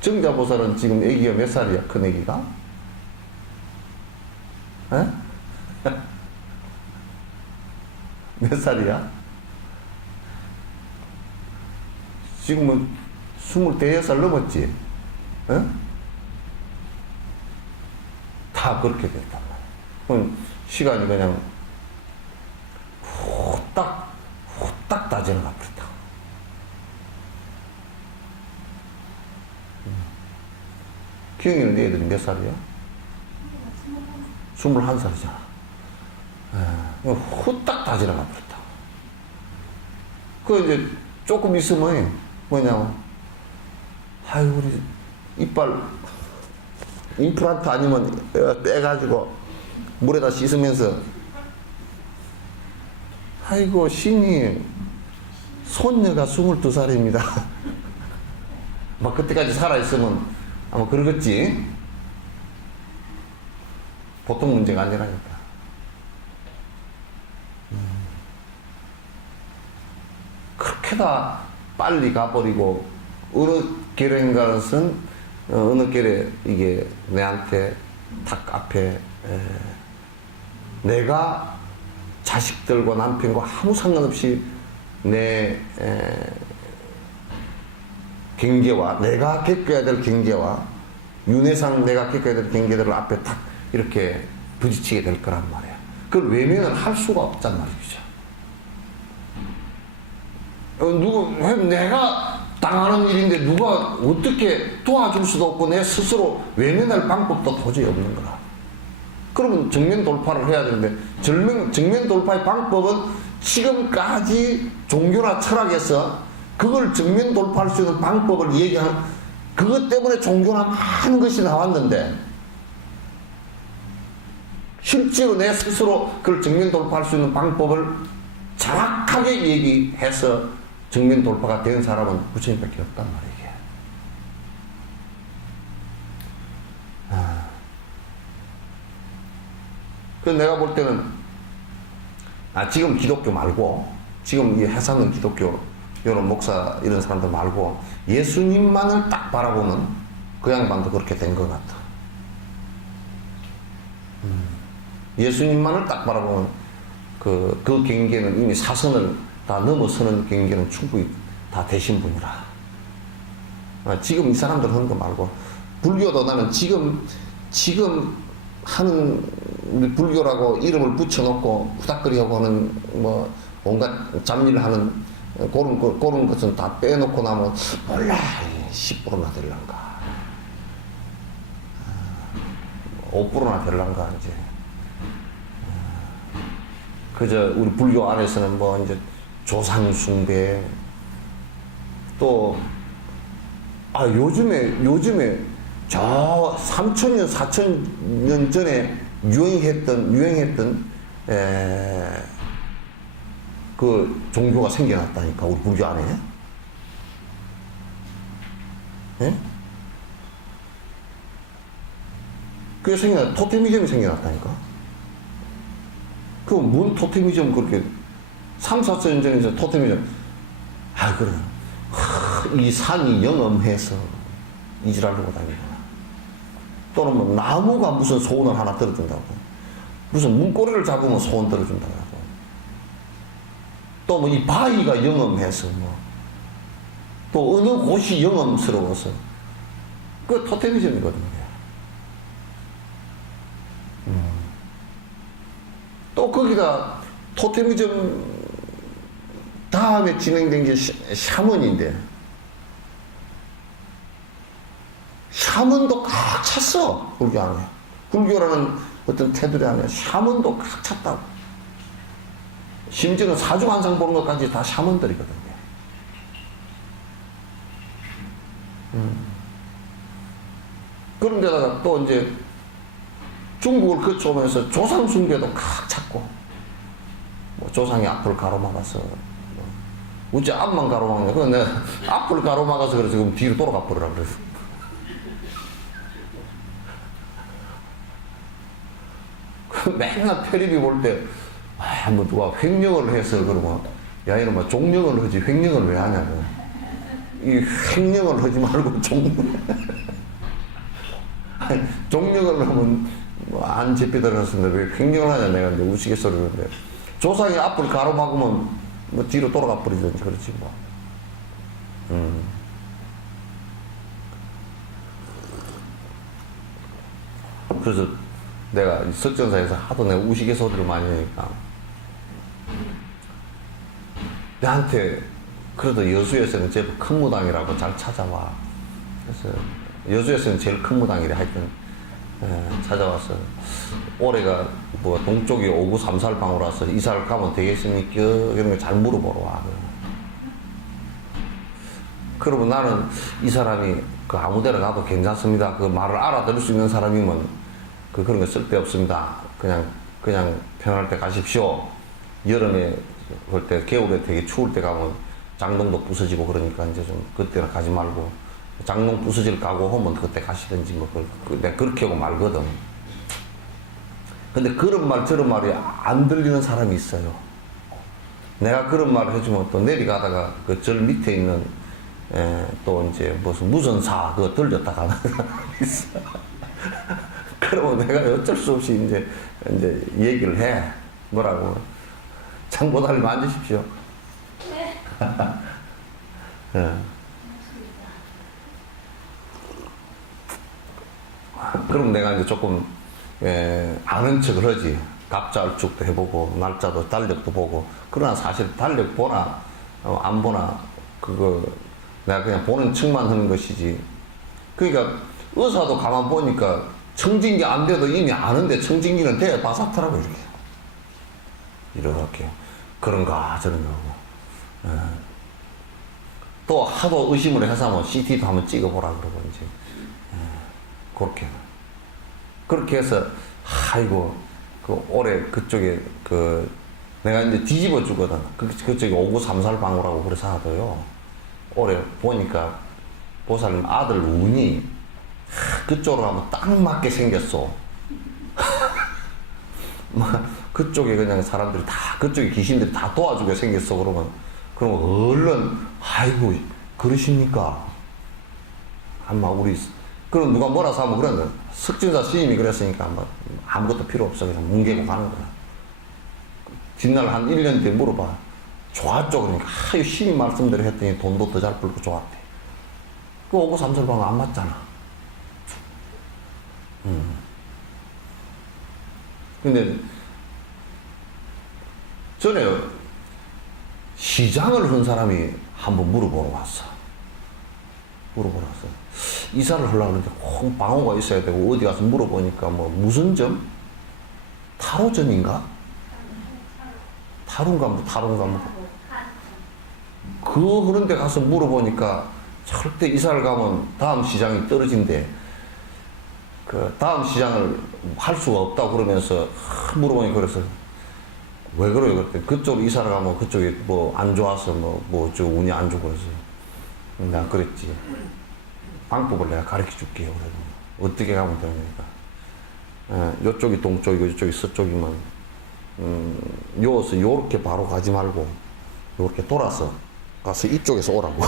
정자보살은 지금 애기가 몇 살이야? 큰 애기가? 에? 몇 살이야? 지금은 26살 넘었지? 에? 다 그렇게 됐단 말이야. 그럼 시간이 그냥 후딱 다 지나가 버렸다. 기영이는 네 애들이 몇 살이야? 21살이잖아. 후딱 다 지나가 버렸다. 그 이제 조금 있으면 뭐냐고. 아유, 우리 이빨 임플란트 아니면 빼가지고 물에다 씻으면서 아이고 신이 손녀가 22살입니다. 막 그때까지 살아있으면 아마 그러겠지. 보통 문제가 아니라니까. 그렇게 다 빨리 가버리고 어느 결에 가는 것은 어느 결에 이게 내한테 탁 앞에 내가 자식들과 남편과 아무 상관없이 내 경계와 내가 겪어야 될 경계와 윤회상 내가 겪어야 될 경계들을 앞에 탁 이렇게 부딪히게 될 거란 말이야. 그걸 외면을 할 수가 없단 말이죠. 내가 당하는 일인데 누가 어떻게 도와줄 수도 없고 내 스스로 외면할 방법도 도저히 없는 거라. 그러면 정면 돌파를 해야 되는데 정면 돌파의 방법은 지금까지 종교나 철학에서 그걸 정면 돌파할 수 있는 방법을 얘기하는 그것 때문에 종교나 많은 것이 나왔는데 실제로 내 스스로 그걸 정면 돌파할 수 있는 방법을 정확하게 얘기해서 정면 돌파가 된 사람은 부처님밖에 없단 말이에요. 그래서 내가 볼 때는 지금 기독교 말고 지금 이 해사는 기독교 이런 목사 이런 사람들 말고 예수님만을 딱 바라보면 그 양반도 그렇게 된 것 같아. 예수님만을 딱 바라보면 그 경계는 이미 사선을 다 넘어서는 경계는 충분히 다 되신 분이라. 지금 이 사람들 하는 거 말고 불교도 나는 지금 하는 불교라고 이름을 붙여놓고 후닥거리하고 하는 뭐 온갖 잡일을 하는 그런 것은 다 빼놓고 나면 몰라 10%나 될란가 5%나 될란가, 이제. 그저 우리 불교 안에서는 뭐 이제 조상숭배, 또, 요즘에 저 3,000년, 4,000년 전에 유행했던, 그 종교가 생겨났다니까, 우리 불교 안에. 예? 그게 토테미즘이 생겨났다니까. 그 뭔 토테미즘 그렇게 3, 4천 년 전에 토테미즘. 그래. 이 산이 영험해서 이지랄하고 다니구나. 또는 뭐 나무가 무슨 소원을 하나 들어준다고. 무슨 문고리를 잡으면 소원 들어준다고. 또 뭐 이 바위가 영험해서 뭐. 또 어느 곳이 영험스러워서. 그 토테미즘이거든요. 또 거기다 토테미즘 다음에 진행된 게 샤먼인데, 샤먼도 꽉 찼어, 불교 안에. 불교라는 어떤 테두리 안에 샤먼도 꽉 찼다고. 심지어는 사주환상 보는 것까지 다 샤먼들이거든요. 그런데다가 또 이제 중국을 거쳐오면서 조상숭배도 칵 찾고, 뭐 조상이 앞을 가로막아서, 우째 앞만 가로막네. 그래서 내가 앞을 가로막아서 그래서 지금 뒤로 돌아가 버리라 그랬어. 맨날 테레비 볼 때, 뭐 누가 횡령을 해서 그러면, 야, 이놈아, 뭐 종령을 하지, 횡령을 왜 하냐고. 이 횡령을 하지 말고 종령을 하면, 안 집히들었는데 왜 횡령을 하냐, 내가 이제 우스갯소리 그러는데. 조상이 앞을 가로막으면, 뭐 뒤로 돌아가 버리든지 그렇지, 뭐. 그래서 내가 석전사에서 하도 내가 우스갯소리를 많이 하니까, 나한테 그래도 여수에서는 제일 큰 무당이라고 잘 찾아와. 그래서 여수에서는 제일 큰 무당이래. 하여튼 찾아와서 올해가 뭐 동쪽이 5934방으로 와서 이사를 가면 되겠습니까? 이런 거 잘 물어보러 와. 그러면 나는 이 사람이 그 아무 데나 가도 괜찮습니다. 그 말을 알아들을 수 있는 사람이면 그런 거 쓸데없습니다. 그냥 편할 때 가십시오. 여름에 볼 때, 겨울에 되게 추울 때 가면 장롱도 부서지고 그러니까 이제 좀 그때는 가지 말고, 장롱 부서질 가고 하면 그때 가시든지 뭐, 내가 그렇게 하고 말거든. 근데 그런 말 저런 말이 안 들리는 사람이 있어요. 내가 그런 말을 해주면 또 내려가다가 그 절 밑에 있는 또 이제 무슨 무선사 그거 들렸다 가는 사람이 있어. 그러면 내가 어쩔 수 없이 이제 얘기를 해. 뭐라고. 장보살님 앉으십시오. 네. 그럼 내가 이제 조금, 아는 척을 하지. 갑자을축도 해보고, 날짜도, 달력도 보고. 그러나 사실 달력 보나, 안 보나, 그거, 내가 그냥 보는 척만 하는 것이지. 그러니까, 의사도 가만 보니까, 청진기 안 돼도 이미 아는데, 청진기는 돼. 바삭하라고, 이렇게. 이렇게. 그런가, 저런가 하고. 또 하도 의심을 해서 뭐 CT도 한번 찍어보라 그러고, 이제. 그렇게 해서, 아이고, 올해 그쪽에, 내가 이제 뒤집어 주거든. 그쪽에 5934방우라고 그래서 하더요. 올해 보니까, 보살님 아들 운이, 그쪽으로 하면 딱 맞게 생겼어. 그쪽에 그냥 사람들이 다, 그쪽에 귀신들이 다 도와주게 생겼어. 그러면 얼른, 아이고, 그러십니까? 아마 그럼 누가 뭐라서 하면 그러는데, 석진사 스님이 그랬으니까 아무것도 필요 없어. 그냥 뭉개고 가는 거야. 뒷날 한 1년 뒤에 물어봐. 좋았죠? 그러니까, 스님 말씀대로 했더니 돈도 더 잘 벌고 좋았대. 그 5934방 안 맞잖아. 근데, 전에 시장을 한 사람이 한번 물어보러 왔어. 이사를 하려고 하는데 꼭 방호가 있어야 되고 어디 가서 물어보니까 뭐 무슨 점? 타로점인가? 타로인가 뭐 그런 데 가서 물어보니까 절대 이사를 가면 다음 시장이 떨어진대. 그 다음 시장을 할 수가 없다고 그러면서 물어보니까 그래서 왜 그래요? 그랬더니 그쪽으로 이사를 가면 그쪽이 뭐 안 좋아서 저 운이 안 좋고 그래서 내가 그랬지. 방법을 내가 가르쳐 줄게요. 그래도 어떻게 가면 됩니까? 요쪽이 동쪽이고 이쪽이 서쪽이면 요어서 요렇게 바로 가지 말고 요렇게 돌아서 가서 이쪽에서 오라고.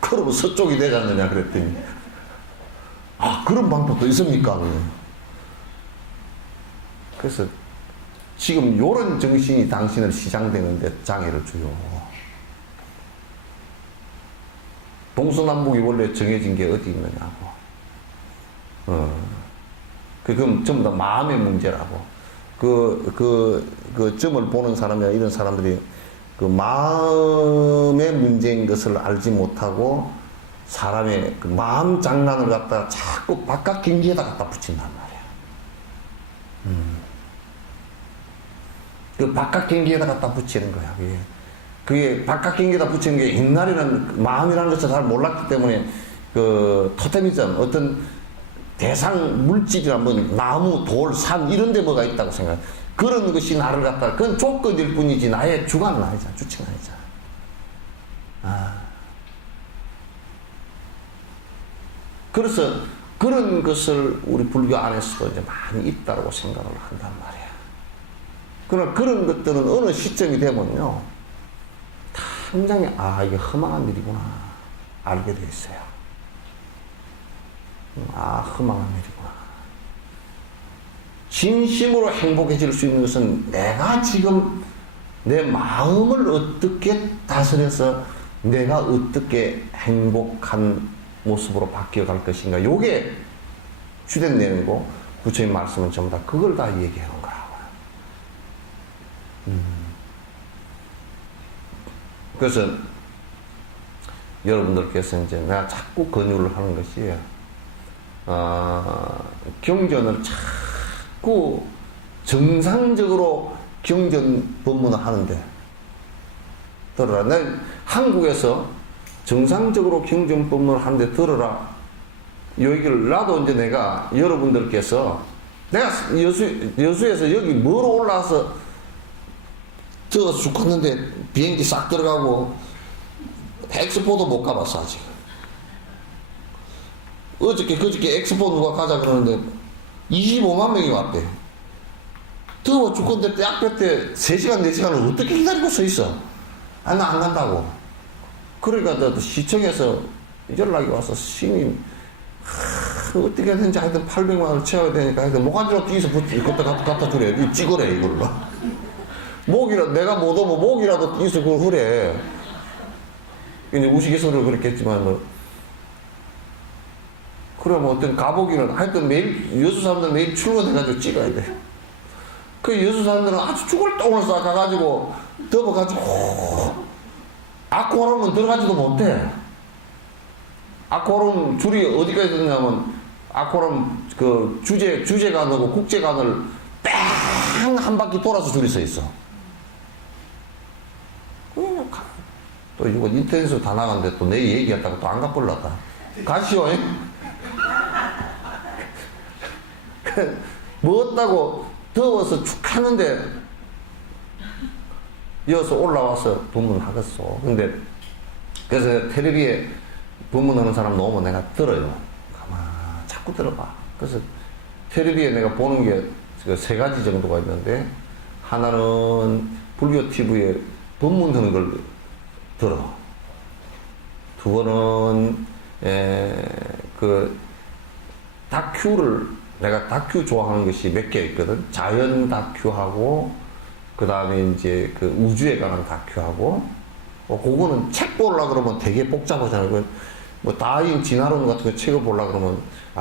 그러면 서쪽이 되지 않느냐 그랬더니 아 그런 방법도 있습니까? 그래서 지금 요런 정신이 당신을 시장되는데 장애를 줘요. 동서남북이 원래 정해진 게 어디 있느냐고. 그럼 전부 다 마음의 문제라고. 그 점을 보는 사람이나 이런 사람들이 그 마음의 문제인 것을 알지 못하고 사람의 그 마음 장난을 갖다가 자꾸 바깥 경기에다 갖다 붙인단 말이야. 그 바깥 경기에다 갖다 붙이는 거야. 그게 바깥 경기에다 붙이는 게 옛날에는 마음이라는 것을 잘 몰랐기 때문에 그 토테미즘 어떤 대상 물질이나 뭐 나무, 돌, 산 이런 데 뭐가 있다고 생각해. 그런 것이 나를 갖다가 그건 조건일 뿐이지 나의 주관은 아니잖아. 주체는 아니잖아. 그래서 그런 것을 우리 불교 안에서도 이제 많이 있다고 생각을 한단 말이야. 그러나 그런 것들은 어느 시점이 되면요. 당장에 이게 허망한 일이구나 알게 돼 있어요. 허망한 일이구나. 진심으로 행복해질 수 있는 것은 내가 지금 내 마음을 어떻게 다스려서 내가 어떻게 행복한 모습으로 바뀌어갈 것인가. 요게 주된 내용이고 부처님 말씀은 전부 다 그걸 다 얘기하는 거라고요. 그래서 여러분들께서 이제 내가 자꾸 권유를 하는 것이 경전을 자꾸 정상적으로 경전 법문을 하는데 들어라. 난 한국에서 정상적으로 경전 법문을 하는데 들어라. 이 얘기를 나도 이제 내가 여러분들께서 내가 여수에서 여기 멀어 올라와서 저 죽었는데 비행기 싹 들어가고 엑스포도 못 가봤어 아직. 그저께 엑스포 누가 가자 그러는데 25만 명이 왔대. 더워 죽겠는데 약볕 때 3시간 4시간을 어떻게 기다리고 서 있어. 나 안 간다고. 그러니까 또 시청에서 연락이 와서 스님 어떻게 하든지 하여튼 800만 원을 채워야 되니까 하여튼 목안지로 뒤에서 갖다 주래. 찍으래 이걸로. 목이라도 내가 못 오면 목이라도 뒤에서 그걸 하래. 이제 우스갯소리로 그랬겠지만 그러면 어떤 가보기는 하여튼 매일 여수 사람들 매일 출근해가지고 찍어야 돼. 그 여수 사람들은 아주 죽을 똥을 싸가지고 덮어가지고 아쿠아룸은 들어가지도 못해. 아쿠아룸 줄이 어디까지 되냐면 아쿠아룸 그 주제관하고 국제관을 뺑 한 바퀴 돌아서 줄이 서 있어. 또 이거 인터넷으로 다 나갔는데 또 내 얘기했다가 또 안 가볼랐다. 가시오. 뭐 없다고 더워서 축 하는데 이어서 올라와서 법문하겠어. 근데 그래서 텔레비에 법문하는 사람 나오면 내가 들어요. 자꾸 들어봐. 그래서 텔레비에 내가 보는 게 세 가지 정도가 있는데 하나는 불교 TV에 법문하는 걸 들어. 두 번은 그 다큐를 내가 다큐 좋아하는 것이 몇 개 있거든. 자연 다큐하고 그 다음에 이제 그 우주에 관한 다큐하고 그거는 책 보려고 그러면 되게 복잡하잖아요. 뭐 다인 진화론 같은 거 책을 보려고 그러면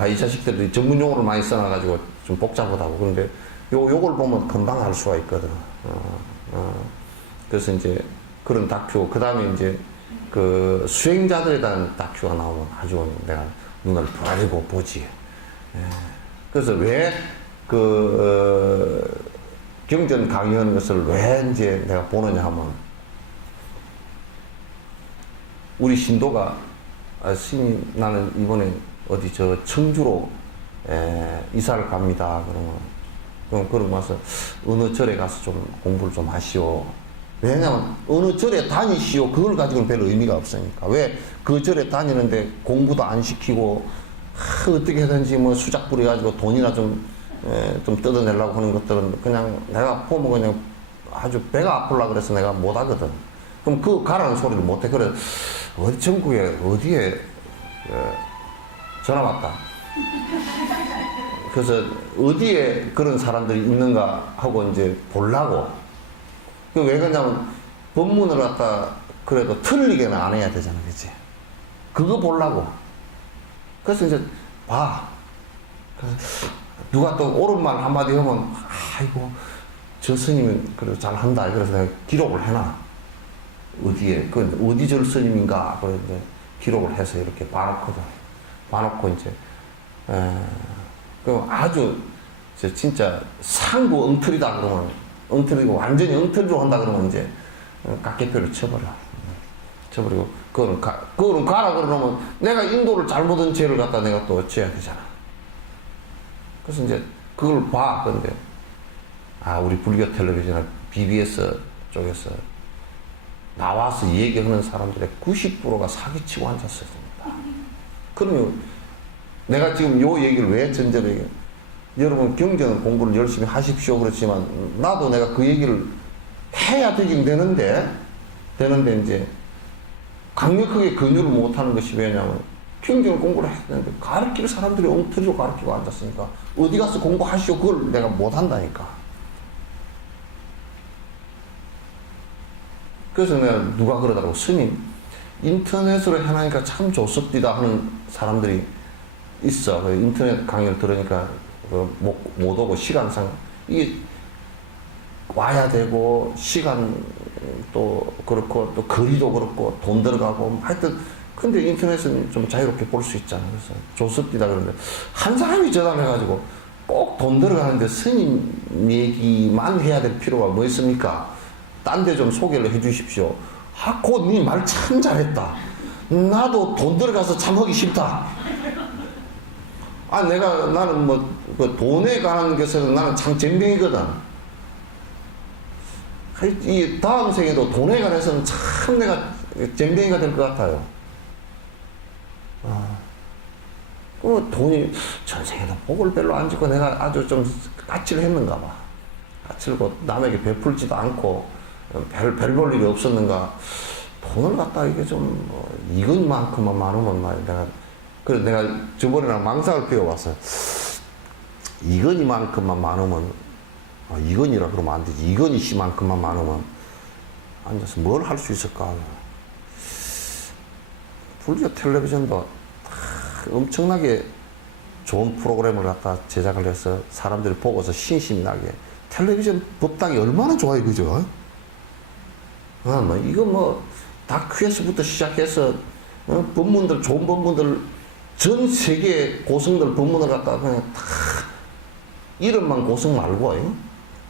이 자식들이 전문 용어를 많이 써놔가지고 좀 복잡하다고. 그런데 요걸 보면 금방 알 수가 있거든. 그래서 이제 그런 다큐. 그 다음에 이제 그 수행자들에 대한 다큐가 나오면 아주 내가 눈을 부라리고 보지. 예. 그래서 왜 경전 강의하는 것을 왜 이제 내가 보느냐 하면, 우리 신도가 스님 나는 이번에 어디 저 청주로 이사를 갑니다. 그럼 그러고 와서 어느 절에 가서 좀 공부를 좀 하시오. 왜냐면 어느 절에 다니시오 그걸 가지고는 별 의미가 없으니까. 왜 그 절에 다니는데 공부도 안 시키고 어떻게 하든지 뭐 수작 부려가지고 돈이나 좀 뜯어내려고 하는 것들은 그냥 내가 보면 그냥 아주 배가 아플라 그래서 내가 못 하거든. 그럼 그 가라는 소리를 못 해. 그래 어디 전국에 어디에 전화 왔다. 그래서 어디에 그런 사람들이 있는가 하고 이제 보려고. 왜 그러냐면 법문을 갖다 그래도 틀리게는 안 해야 되잖아, 그치? 그거 보려고. 그래서 이제 봐. 누가 또 옳은 말 한마디 하면, 아이고, 저 스님은 그래도 잘 한다. 그래서 내가 기록을 해놔. 어디에, 어디 절 스님인가. 그래서 기록을 해서 이렇게 봐놓거든. 봐놓고 이제, 그럼 아주, 진짜 상부 엉터리다 그러면, 엉터리고 완전히 엉터리로 한다 그러면 이제, 깎개표를 쳐버려. 쳐버리고, 그거는 가라 그러면 내가 인도를 잘못한 죄를 갖다 내가 또 져야 되잖아. 그래서 이제 그걸 봐. 근데, 우리 불교 텔레비전이나 BBS 쪽에서 나와서 얘기하는 사람들의 90%가 사기치고 앉았습니다. 그러면 내가 지금 요 얘기를 왜 전제로 얘기해? 여러분 경전 공부를 열심히 하십시오 그렇지만 나도 내가 그 얘기를 해야 되긴 되는데 이제 강력하게 권유를 못하는 것이 왜냐면 경전 공부를 해야 되는데 가르칠 사람들이 엉터리로 가르치고 앉았으니까 어디 가서 공부하시오 그걸 내가 못한다니까. 그래서 내가 누가 그러더라고. 스님 인터넷으로 해놓으니까 참 좋습니다 하는 사람들이 있어. 인터넷 강의를 들으니까 못 오고 시간상 이게 와야 되고 시간도 그렇고 또 거리도 그렇고 돈 들어가고 하여튼 근데 인터넷은 좀 자유롭게 볼 수 있잖아. 그래서 좋습니다 그러는데 한 사람이 전화해가지고 꼭 돈 들어가는데 스님 얘기만 해야 될 필요가 뭐 있습니까? 딴 데 좀 소개를 해 주십시오. 곧 니 말 참 잘했다. 나도 돈 들어가서 참 하기 싫다. 나는 그 돈에 관한 것에는 나는 참 쟁뱅이거든. 이 다음 생에도 돈에 관해서는 참 내가 쟁뱅이가 될 것 같아요. 그 돈이 전생에도 복을 별로 안 짓고 내가 아주 좀 까칠을 했는가 봐. 까칠고 남에게 베풀지도 않고 별 볼 일이 없었는가. 돈을 갖다 이게 좀 이것만큼만 많으면 내가 그래서 내가 저번에랑 망상을 피워봤어요. 이건이만큼만 많으면 이건이라 그러면 안 되지. 이건이 씨만큼만 많으면 앉아서 뭘 할 수 있을까. 불교 텔레비전도 엄청나게 좋은 프로그램을 갖다 제작을 해서 사람들이 보고서 신심이 나게. 텔레비전 법당이 얼마나 좋아요, 그죠? 이거 다큐에서부터 시작해서 법문들 좋은 법문들 전 세계 고성들 법문을 갖다가 그냥 다 이름만 고성 말고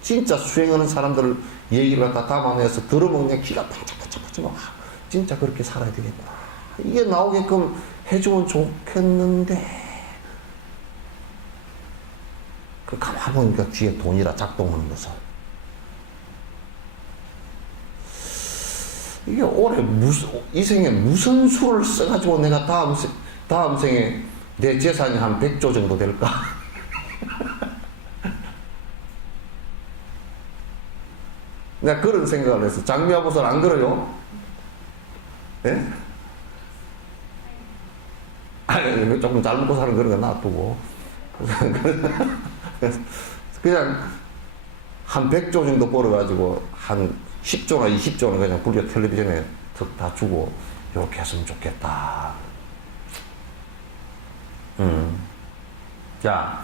진짜 수행하는 사람들 얘기를 갖다 담아내서 들어보면 그냥 기가 팡짝팡짝팡짝 진짜 그렇게 살아야 되겠구나. 이게 나오게끔 해주면 좋겠는데 그 가만 보니까 뒤에 돈이라 작동하는 것을 이게 올해 이 생에 무슨 수를 써가지고 내가 다음 생에 내 재산이 한 100조 정도 될까? 내가 그런 생각을 했어. 장미아버선 안 그래요? 예? 아니, 조금 잘 먹고 사는 그런 거 놔두고. 그냥 한 100조 정도 벌어가지고 한 10조나 20조는 그냥 불교 텔레비전에 다 주고 이렇게 했으면 좋겠다. 자,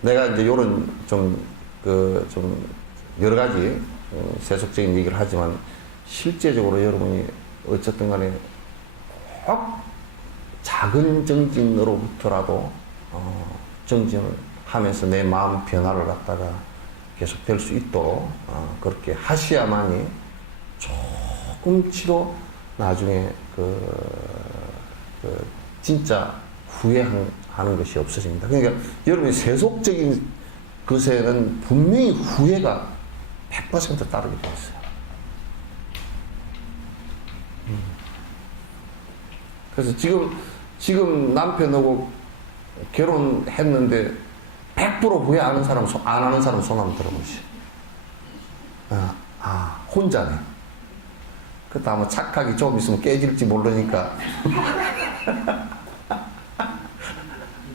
내가 이제 요런 여러 가지 세속적인 얘기를 하지만 실제적으로 여러분이 어쨌든 간에 꼭 작은 정진으로부터라도 정진을 하면서 내 마음 변화를 갖다가 계속 될 수 있도록 그렇게 하셔야만이 조금치도 나중에 진짜 후회하는 것이 없어집니다. 그러니까 여러분이 세속적인 것에는 분명히 후회가 100% 따르게 되어 있어요. 그래서 지금 남편하고 결혼했는데 100% 후회 안 하는 사람, 안 하는 사람 손 한번 들어보시죠. 혼자네. 그때 아마 착하기 좀 있으면 깨질지 모르니까.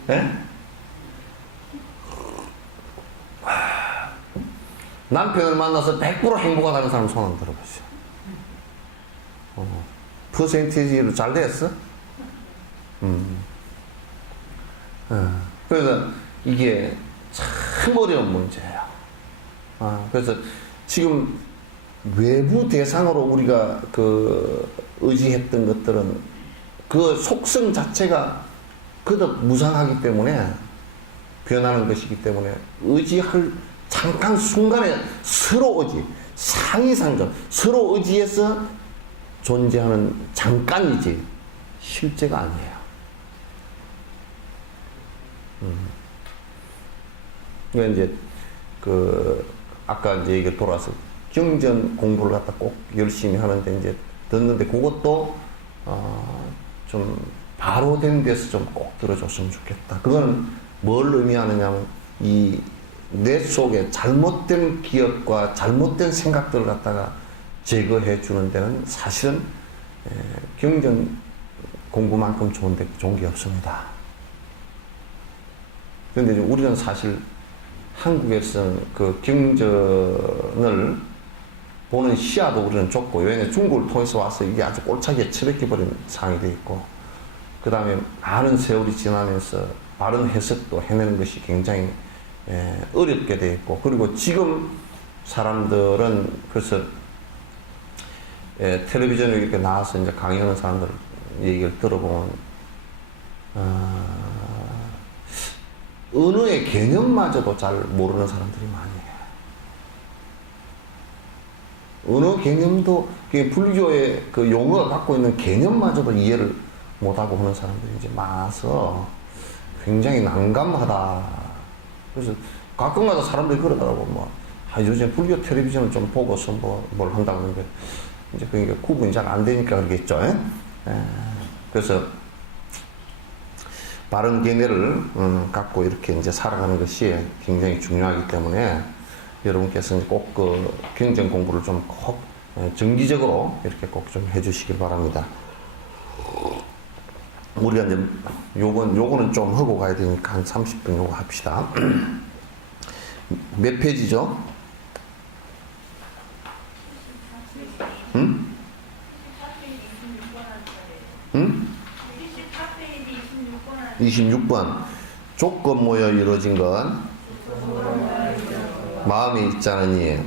네? 남편을 만나서 100% 행복하다는 사람 손 한번 들어보시죠. 퍼센티지로 잘 됐어? 그래서 이게 참 어려운 문제예요. 그래서 지금 외부 대상으로 우리가 의지했던 것들은 그 속성 자체가 그덕 무상하기 때문에 변하는 것이기 때문에 의지할 잠깐 순간에 서로 의지, 상이상전, 서로 의지해서 존재하는 잠깐이지 실제가 아니에요. 그러니까 이제 아까 이제 얘기 돌아서 경전 공부를 갖다 꼭 열심히 하는데 이제 듣는데 그것도 좀 바로 된 데서 좀 꼭 들어줬으면 좋겠다. 그거는 뭘 의미하느냐면 이 뇌 속에 잘못된 기억과 잘못된 생각들을 갖다가 제거해 주는 데는 사실은 경전 공부만큼 좋은 게 없습니다. 그런데 우리는 사실 한국에서는 그 경전을 보는 시야도 우리는 좁고, 왜냐하면 중국을 통해서 와서 이게 아주 꼴차게 처박혀버린 상황이 되어 있고, 그 다음에 많은 세월이 지나면서 바른 해석도 해내는 것이 굉장히 어렵게 되어 있고, 그리고 지금 사람들은 그래서 텔레비전에 이렇게 나와서 이제 강의하는 사람들 얘기를 들어보면 언어의 개념마저도 잘 모르는 사람들이 많이 해요. 언어 개념도 불교의 그 용어가 갖고 있는 개념마저도 이해를 못하고 하는 사람들이 이제 많아서 굉장히 난감하다. 그래서 가끔가다 사람들이 그러더라고. 요즘 불교 텔레비전을 좀 보고서 뭘 한다고 하는데 이제 그게 구분이 잘 안 되니까 그러겠죠. 그래서 바른 견해를 갖고 이렇게 이제 살아가는 것이 굉장히 중요하기 때문에 여러분께서는 꼭 그 경전 공부를 좀 꼭 정기적으로 이렇게 꼭 좀 해주시길 바랍니다. 우리가 이제 요거는 좀 하고 가야 되니까 한 30분 요거 합시다. 몇 페이지죠? 응? 응? 26번. 조건 모여 이루어진 건 마음에 있지 않으니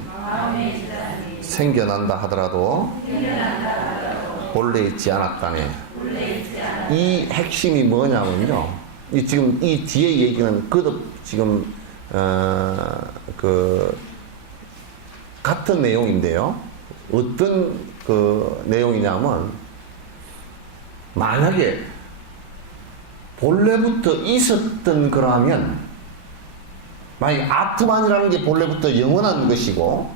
생겨난다 하더라도 본래 있지 않았다네. 이 핵심이 뭐냐면요. 지금 이 뒤에 얘기는 지금 같은 내용인데요. 어떤 내용이냐면, 만약에 본래부터 있었던 거라면, 만약에 아픔만이라는 게 본래부터 영원한 것이고,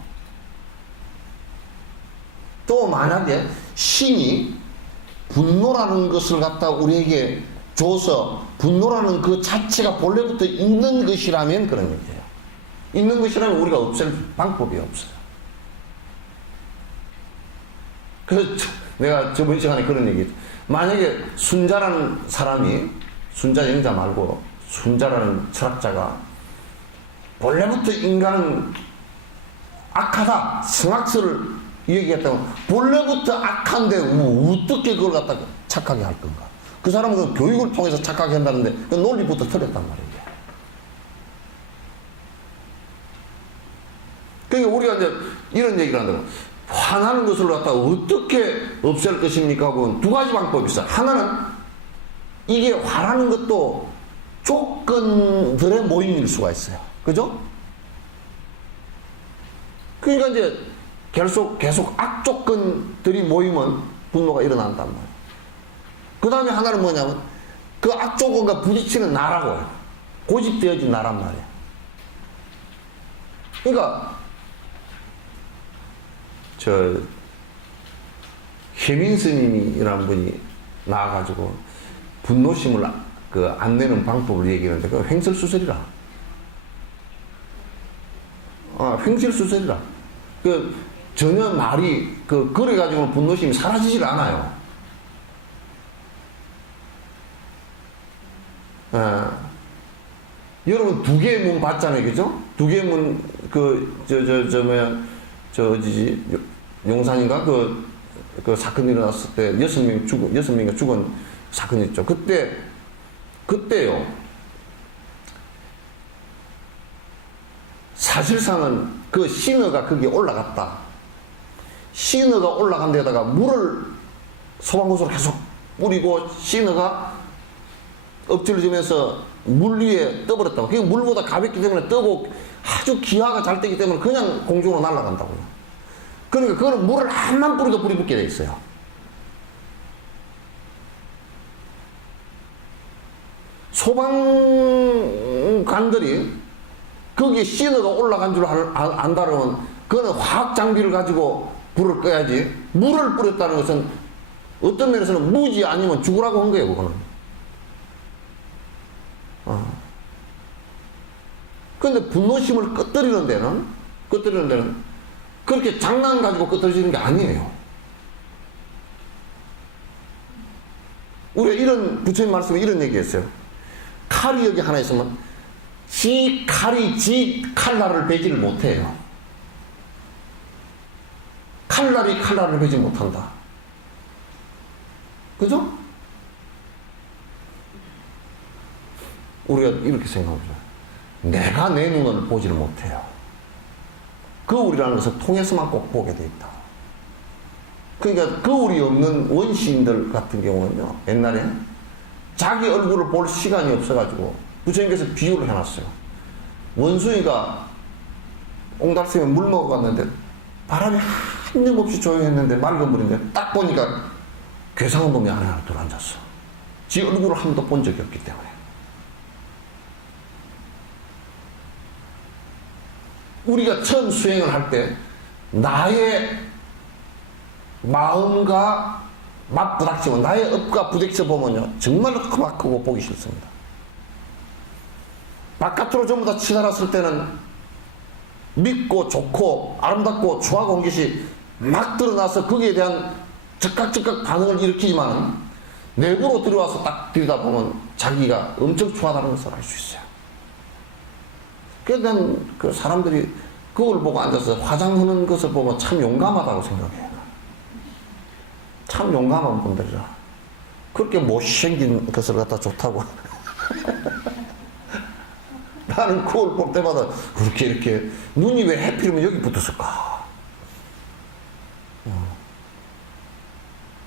또 만약에 신이 분노라는 것을 갖다 우리에게 줘서 분노라는 그 자체가 본래부터 있는 것이라면 그런 얘기예요. 있는 것이라면 우리가 없앨 방법이 없어요. 그래서 내가 저번 시간에 그런 얘기 했죠. 만약에 순자라는 사람이, 순자 영자 말고 순자라는 철학자가 본래부터 인간은 악하다, 성악설을 얘기했다고 본래부터 악한데 어떻게 그걸 갖다가 착하게 할 건가? 그 사람은 그 교육을 통해서 착하게 한다는데 그 논리부터 틀렸단 말이에요. 그러니까 우리가 이제 이런 얘기를 한다고. 화나는 것을 갖다가 어떻게 없앨 것입니까? 하고 두 가지 방법이 있어요. 하나는 이게 화나는 것도 조건들의 모임일 수가 있어요. 그죠? 그러니까 이제 계속 악조건들이 모이면 분노가 일어난단 말이에요. 그 다음에 하나는 뭐냐면 그 악조건과 부딪히는 나라고요. 고집되어진 나란 말이에요. 그러니까 혜민 스님이라는 분이 나와가지고 분노심을 안 내는 방법을 얘기하는데 그 횡설수설이라. 횡설수설이라. 전혀 말이 그래가지고 분노심이 사라지질 않아요. 여러분 두 개의 문 봤잖아요, 그죠? 두 개의 문 용산인가 그 사건이 일어났을 때 여섯 명이 죽은 사건이 있죠. 그때요. 사실상은 그 신어가 거기에 올라갔다. 신어가 올라간 데다가 물을 소방호수로 계속 뿌리고 신어가 엎질러지면서 물 위에 떠버렸다고. 그게 물보다 가볍기 때문에 떠고 아주 기하가 잘 되기 때문에 그냥 공중으로 날아간다고요. 그러니까 그거는 물을 한만 뿌려도 불이 붙게 돼 있어요. 소방관들이 거기에 신호가 올라간 줄 안다면 그거는 화학 장비를 가지고 불을 꺼야지. 물을 뿌렸다는 것은 어떤 면에서는 무지 아니면 죽으라고 한 거예요, 그거는. 그런데 분노심을 끄트리는 데는 그렇게 장난 가지고 끄트러지는 게 아니에요. 우리가 이런 부처님 말씀에 이런 얘기했어요. 칼이 여기 하나 있으면 지 칼이 지 칼날을 베지를 못해요. 칼날이 칼날을 베지 못한다. 그죠? 우리가 이렇게 생각하죠. 내가 내 눈을 보지를 못해요. 거울이라는 것을 통해서만 꼭 보게 돼 있다. 그러니까 거울이 없는 원시인들 같은 경우는요, 옛날에 자기 얼굴을 볼 시간이 없어가지고 부처님께서 비유를 해놨어요. 원숭이가 옹달샘에 물 먹어갔는데 바람이 한점 없이 조용했는데 맑은 물인데 딱 보니까 괴상한 놈이 안에 하나 들어앉았어. 지 얼굴을 한 번도 본 적이 없기 때문에. 우리가 처음 수행을 할 때 나의 마음과 맞부닥치고 나의 업과 부딪혀 보면요 정말로 막 크고 보기 싫습니다. 바깥으로 전부 다 치달았을 때는 믿고 좋고 아름답고 좋아하고 온 것이 막 드러나서 거기에 대한 즉각 반응을 일으키지만 내부로 들어와서 딱 들여다보면 자기가 엄청 좋아하는 것을 알 수 있어요. 그래서 난 그 사람들이 그걸 보고 앉아서 화장하는 것을 보면 참 용감하다고 생각해요. 참 용감한 분들이라. 그렇게 못생긴 것을 갖다 좋다고. 나는 그걸 볼 때마다 그렇게 이렇게 눈이 왜 해필이면 여기 붙었을까?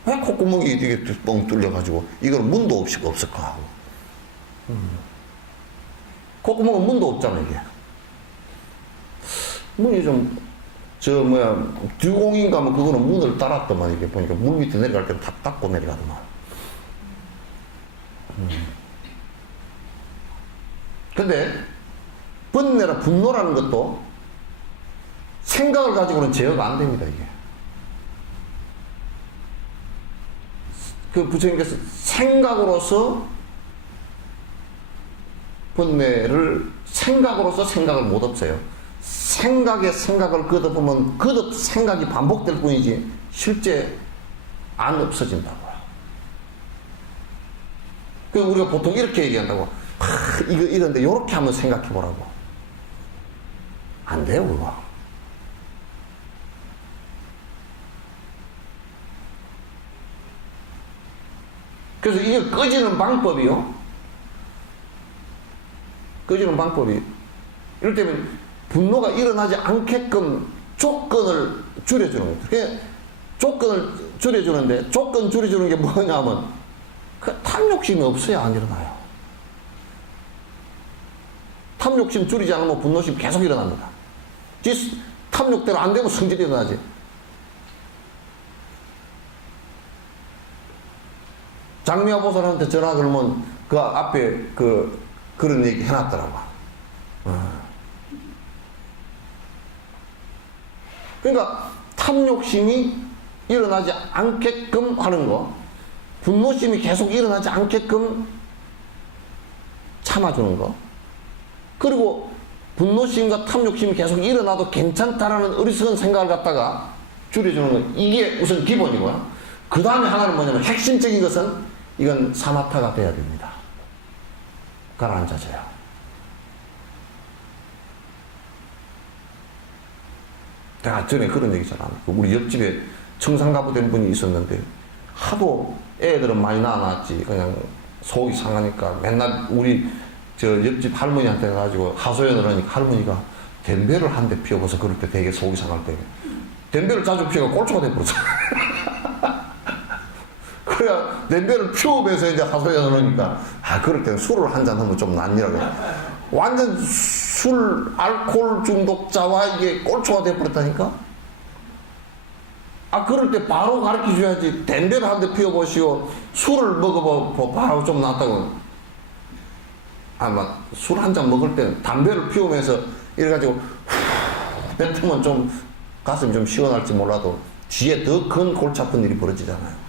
왜 콧구멍이 이렇게 뻥 뚫려가지고 이걸 문도 없이 없을까 하고. 콧구멍은 문도 없잖아 이게. 문이 듀공인가 뭐 그거는 문을 따랐더만 이게 보니까 물 밑에 내려갈 때는 다 닦고 내려가더만. 근데 번뇌나 분노라는 것도 생각을 가지고는 제어가 안 됩니다 이게. 그 부처님께서 생각으로서 번뇌를 생각을 못 없애요. 생각에 생각을 걷어보면 거듭 생각이 반복될 뿐이지 실제 안 없어진다고요. 그 우리가 보통 이렇게 얘기한다고. 이거 이런데 이렇게 한번 생각해 보라고. 안 돼요, 그거. 그래서 이게 꺼지는 방법이 이럴 때면 분노가 일어나지 않게끔 조건을 줄여주는 거예요. 그게 조건을 줄여주는데, 조건 줄여주는 게 뭐냐면, 그 탐욕심이 없어야 안 일어나요. 탐욕심 줄이지 않으면 분노심 계속 일어납니다. 탐욕대로 안 되면 성질이 일어나지. 장미화 보살한테 전화 걸면 그 앞에 그런 얘기 해놨더라고. 그러니까 탐욕심이 일어나지 않게끔 하는 거, 분노심이 계속 일어나지 않게끔 참아주는 거, 그리고 분노심과 탐욕심이 계속 일어나도 괜찮다라는 어리석은 생각을 갖다가 줄여주는 거, 이게 우선 기본이고요. 그 다음에 하나는 뭐냐면, 핵심적인 것은 이건 사마타가 돼야 됩니다. 가라앉아져요. 내가 전에 그런 얘기 잘 안 하고, 우리 옆집에 청산가부 된 분이 있었는데, 하도 애들은 많이 낳아놨지, 그냥 속이 상하니까 맨날 우리 저 옆집 할머니한테 가지고 하소연을 하니까 할머니가 담배를 한 대 피워봐서 그럴 때 되게 속이 상할 때, 담배를 자주 피워가 꼴초가 돼버렸어. 그래야 담배를 피우면서 이제 하소연을 하니까, 그럴 때는 술을 한 잔 하면 좀 낫니라고. 완전 알코올 중독자와 이게 꼴초가 돼버렸다니까? 그럴 때 바로 가르쳐 줘야지. 담배를 한 대 피워보시오. 술을 먹어보고 바로 좀 낫다고. 술 한 잔 먹을 때 담배를 피우면서 이래가지고, 뱉으면 좀 가슴이 좀 시원할지 몰라도 뒤에 더 큰 골치 아픈 일이 벌어지잖아요.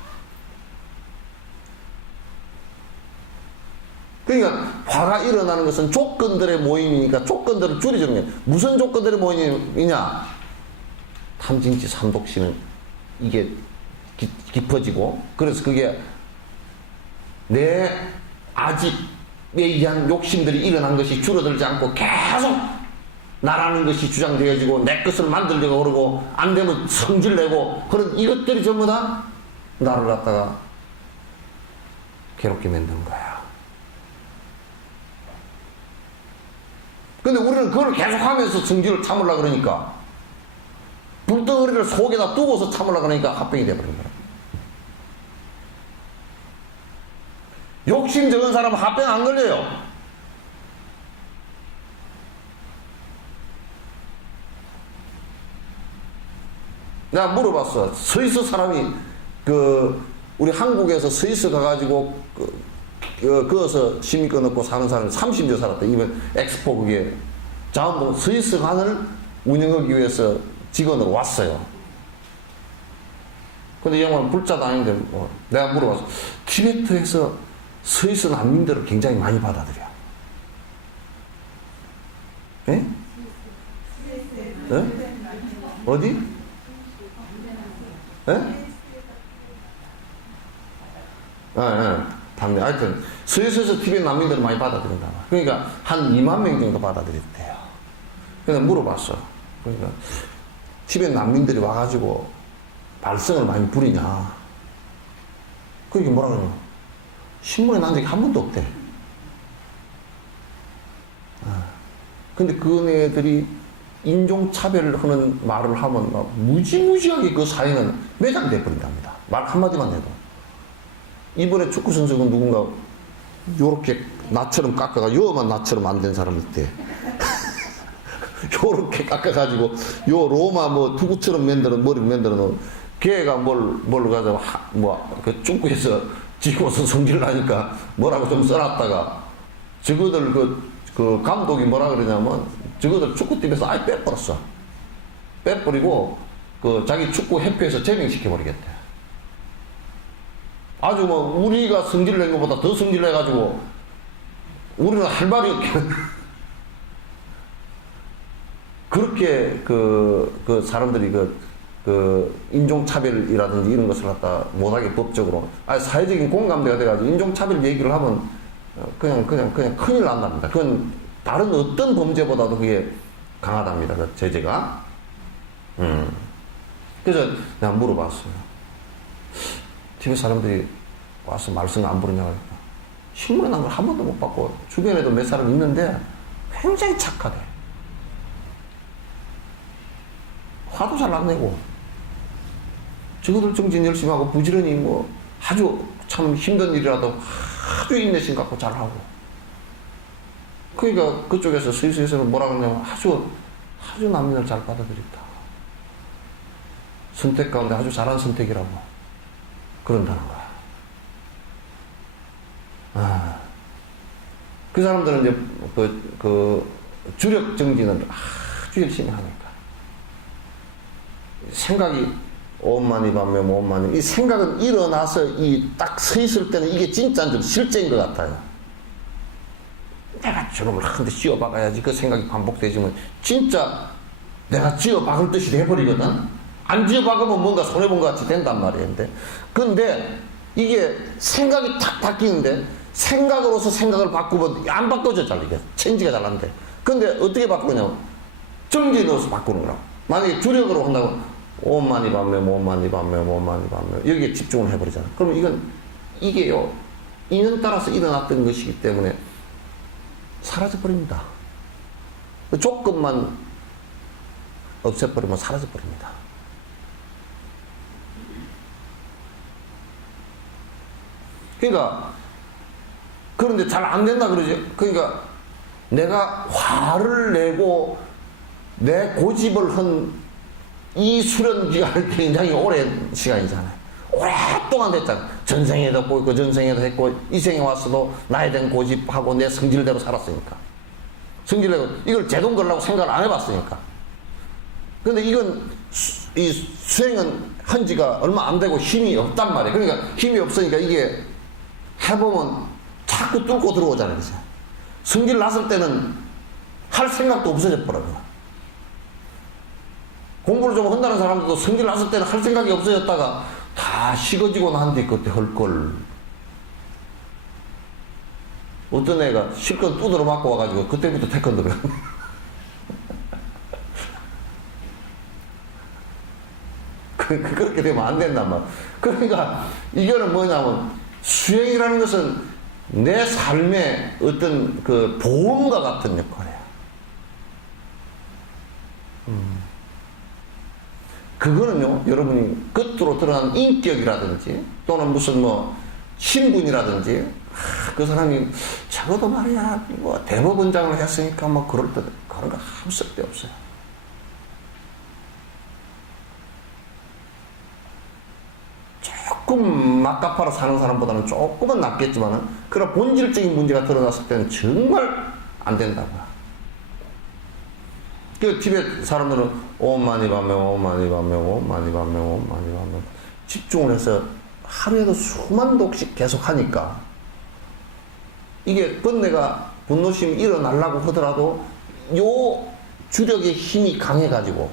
그러니까 화가 일어나는 것은 조건들의 모임이니까 조건들을 줄여주는 게, 무슨 조건들의 모임이냐? 탐진치 삼독신은 이게 깊어지고, 그래서 그게 내 아집에 의한 욕심들이 일어난 것이 줄어들지 않고 계속 나라는 것이 주장되어지고, 내 것을 만들려고 그러고, 안 되면 성질내고, 그런 이것들이 전부 다 나를 갖다가 괴롭게 만드는 거야. 근데 우리는 그걸 계속 하면서 성질을 참으려고 그러니까, 불덩어리를 속에다 두고서 참으려고 그러니까 합병이 돼버린 거야. 욕심 적은 사람은 합병 안 걸려요. 내가 물어봤어. 스위스 사람이, 우리 한국에서 스위스 가가지고, 거기서 시민권 얻고 사는 사람이 30년 살았다. 이번 엑스포 그게 자원봉 스위스관을 운영하기 위해서 직원으로 왔어요. 근데 이 양반은 불자도 아닌데, 내가 물어봤어. 티베트에서 스위스 난민들을 굉장히 많이 받아들여. 예? 예? 어디? 예? 하여튼 스위스에서 티베트 난민들을 많이 받아들인다. 그러니까 한 2만 명 정도 받아들였대요. 그래서 물어봤어. 그러니까 티베트 난민들이 와가지고 발성을 많이 부리냐. 그게 뭐라 그러냐. 신문에 난 적이 한 번도 없대. 근데 그네들이 인종차별을 하는 말을 하면 막 무지무지하게 그 사회는 매장돼 버린답니다. 말 한마디만 해도. 이번에 축구선수가 누군가 요렇게 나처럼 깎아가, 요만 나처럼 안 된 사람이 있대. 요렇게 깎아가지고 요 로마 두구처럼 머리를 만들어 놓은 걔가 뭘 가지고 그 축구에서 지고서 성질 나니까 뭐라고 좀 써놨다가 저거들 그 감독이 뭐라 그러냐면 저거들 축구팀에서 아예 빼버렸어. 빼버리고 자기 축구 협회에서 제명시켜버리겠대. 아주 우리가 성질을 낸 것보다 더 성질을 내가지고 우리는 할 말이 없게 그렇게 사람들이 인종차별이라든지 이런 것을 갖다 못하게 법적으로 사회적인 공감대가 돼가지고 인종차별 얘기를 하면 그냥 큰일 난답니다. 그건 다른 어떤 범죄보다도 그게 강하답니다. 그 제재가. 그래서 내가 물어봤어요. TV 사람들이 와서 말씀 안 부르냐고 하니까 신문에 난 걸 한 번도 못 봤고 주변에도 몇 사람 있는데 굉장히 착하대. 화도 잘 안 내고. 저거들 정신 열심히 하고 부지런히 뭐 아주 참 힘든 일이라도 아주 인내심 갖고 잘하고. 그러니까 그쪽에서 스위스에서는 뭐라 그러냐면 아주 난민을 잘 받아들였다. 선택 가운데 아주 잘한 선택이라고 그런다는 거야. 그 사람들은 이제 그 주력 정진을 아주 열심히 하니까 생각이 오만이 밤에 오만이 이 생각은 일어나서 이 딱 서 있을 때는 이게 진짜인 줄 실제인 것 같아요. 내가 저놈을 한 대 쥐어 박아야지 그 생각이 반복되지만 진짜 내가 쥐어 박을 듯이 돼버리거든. 안 쥐어 박으면 뭔가 손해본 것 같이 된단 말이었는데 근데 이게 생각이 탁 바뀌는데 생각으로서 생각을 바꾸면 안 바꿔져 잘 이게 체인지가 잘 안 돼. 근데 어떻게 바꾸냐면 정지에 넣어서 바꾸는 거라고. 만약에 주력으로 한다고 오만이 밤에 오만이 밤에 오만이 밤에 여기에 집중을 해버리잖아. 그러면 이게요 인연 따라서 일어났던 것이기 때문에 사라져버립니다. 조금만 없애버리면 사라져버립니다. 그러니까 그런데 잘 안 된다 그러지. 그러니까 내가 화를 내고 내 고집을 한 이 수련 기간이 굉장히 오랜 시간이잖아요. 오랫동안 됐잖아. 전생에도 했고 그 전생에도 했고 이 생에 와서도 나에 대한 고집하고 내 성질대로 살았으니까. 성질대로 이걸 제동 걸라고 생각을 안 해봤으니까. 근데 이건 이 수행은 한 지가 얼마 안 되고 힘이 없단 말이에요. 그러니까 힘이 없으니까 이게 해보면 자꾸 뚫고 들어오잖아요. 그죠? 성질 났을 때는 할 생각도 없어져 버려요. 공부를 좀 한다는 사람들도 성질 났을 때는 할 생각이 없어졌다가 다 식어지고 난 뒤 그때 할 걸. 어떤 애가 실컷 두드러 맞고 와가지고 그때부터 태권도를 그렇게 되면 안 된단 말이야. 그러니까 이거는 뭐냐면 수행이라는 것은 내 삶의 어떤 그 보험과 같은 역할이야. 그거는요, 여러분이 겉으로 드러난 인격이라든지 또는 무슨 뭐 신분이라든지 그 사람이 적어도 말이야 뭐 대법원장을 했으니까 뭐 그럴 때 그런 거 아무 쓸데없어요. 조금 막가파로 사는 사람보다는 조금은 낫겠지만은 그런 본질적인 문제가 드러났을 때는 정말 안 된다고요. 그 티벳 사람들은 오만이 밤에 오만이 밤에 오만이 밤에 오만이 밤에 집중을 해서 하루에도 수만 독씩 계속 하니까 이게 번뇌가 분노심이 일어나려고 하더라도 요 주력의 힘이 강해가지고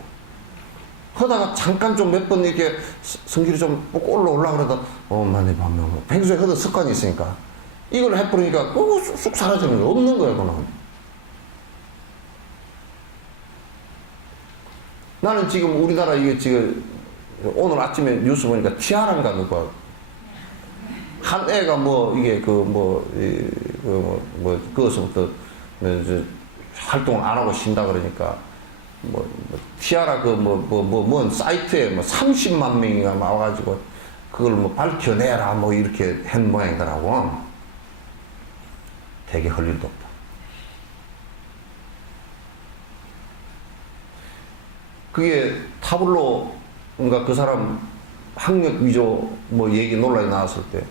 하다가 잠깐 좀 몇 번 이렇게 성질이 좀 올라오려고 그러다 오만이 밤에 평소에 하던 습관이 있으니까 이걸 해버리니까 쑥 사라지는 거 없는 거예요. 그는 나는 지금 우리나라 이게 지금 오늘 아침에 뉴스 보니까 티아라인가 누가 한 애가 뭐 이게 그것부터 활동을 안 하고 쉰다 그러니까 티아라 뭔 사이트에 뭐 30만 명이가 나와가지고 그걸 뭐 밝혀내라 뭐 이렇게 한 모양이더라고. 되게 할 일도 없다. 그게 타블로인가 그 사람 학력 위조 뭐 얘기 논란이 나왔을 때,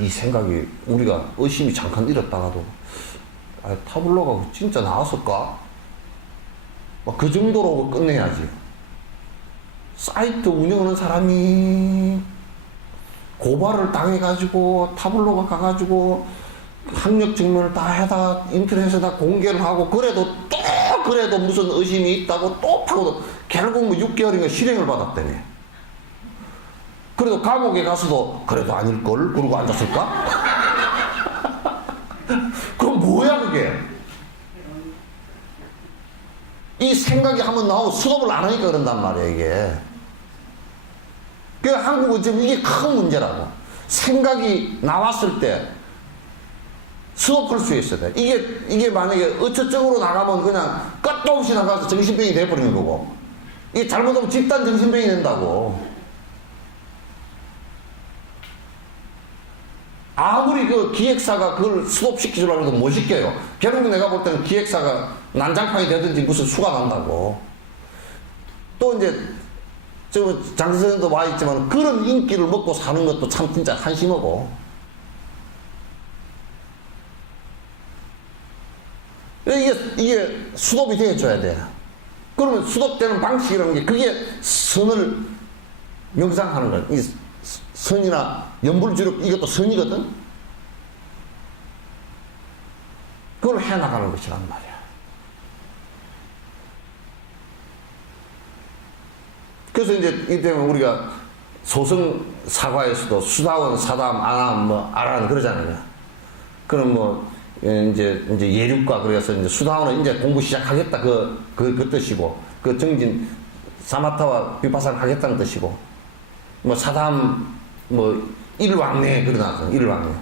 이 생각이 우리가 의심이 잠깐 잃었다가도, 타블로가 진짜 나왔을까? 그 정도로 끝내야지. 사이트 운영하는 사람이 고발을 당해가지고 타블로가 가가지고 학력 증명을 다 해다 인터넷에다 공개를 하고 그래도 무슨 의심이 있다고 또 파고도 결국 뭐 6개월인가 실형을 받았다네. 그래도 감옥에 가서도 그래도 아닐걸? 그러고 앉았을까? 그럼 뭐야 그게? 이 생각이 한번 나오고 수업을 안 하니까 그런단 말이야 이게. 그러니까 한국은 지금 이게 큰 문제라고. 생각이 나왔을 때 수업할 수 있어야 돼. 이게 만약에 어처쪽으로 나가면 그냥 끝도 없이 나가서 정신병이 돼버리는 거고, 이게 잘못하면 집단 정신병이 된다고. 아무리 그 기획사가 그걸 스톱시키려고 해도 못 시켜요. 결국 내가 볼 때는 기획사가 난장판이 되든지 무슨 수가 난다고. 또 이제, 장선생도 와 있지만 그런 인기를 먹고 사는 것도 참 진짜 한심하고. 이게 수도비 되어줘야 돼. 그러면 수도되는 방식이라는 게 그게 선을 명상하는 거야. 이 선이나 연불주력 이것도 선이거든. 그걸 해나가는 것이란 말이야. 그래서 이제 이 때문에 우리가 소성 사과에서도 수다원, 사담, 안함, 뭐 아란 그러잖아요. 그럼 뭐 이제 예륙과 그래서 이제 수다원은 이제 공부 시작하겠다 그 뜻이고, 그 정진 사마타와 비파사를 하겠다는 뜻이고, 뭐 사담 뭐 일왕래 그러나 일왕래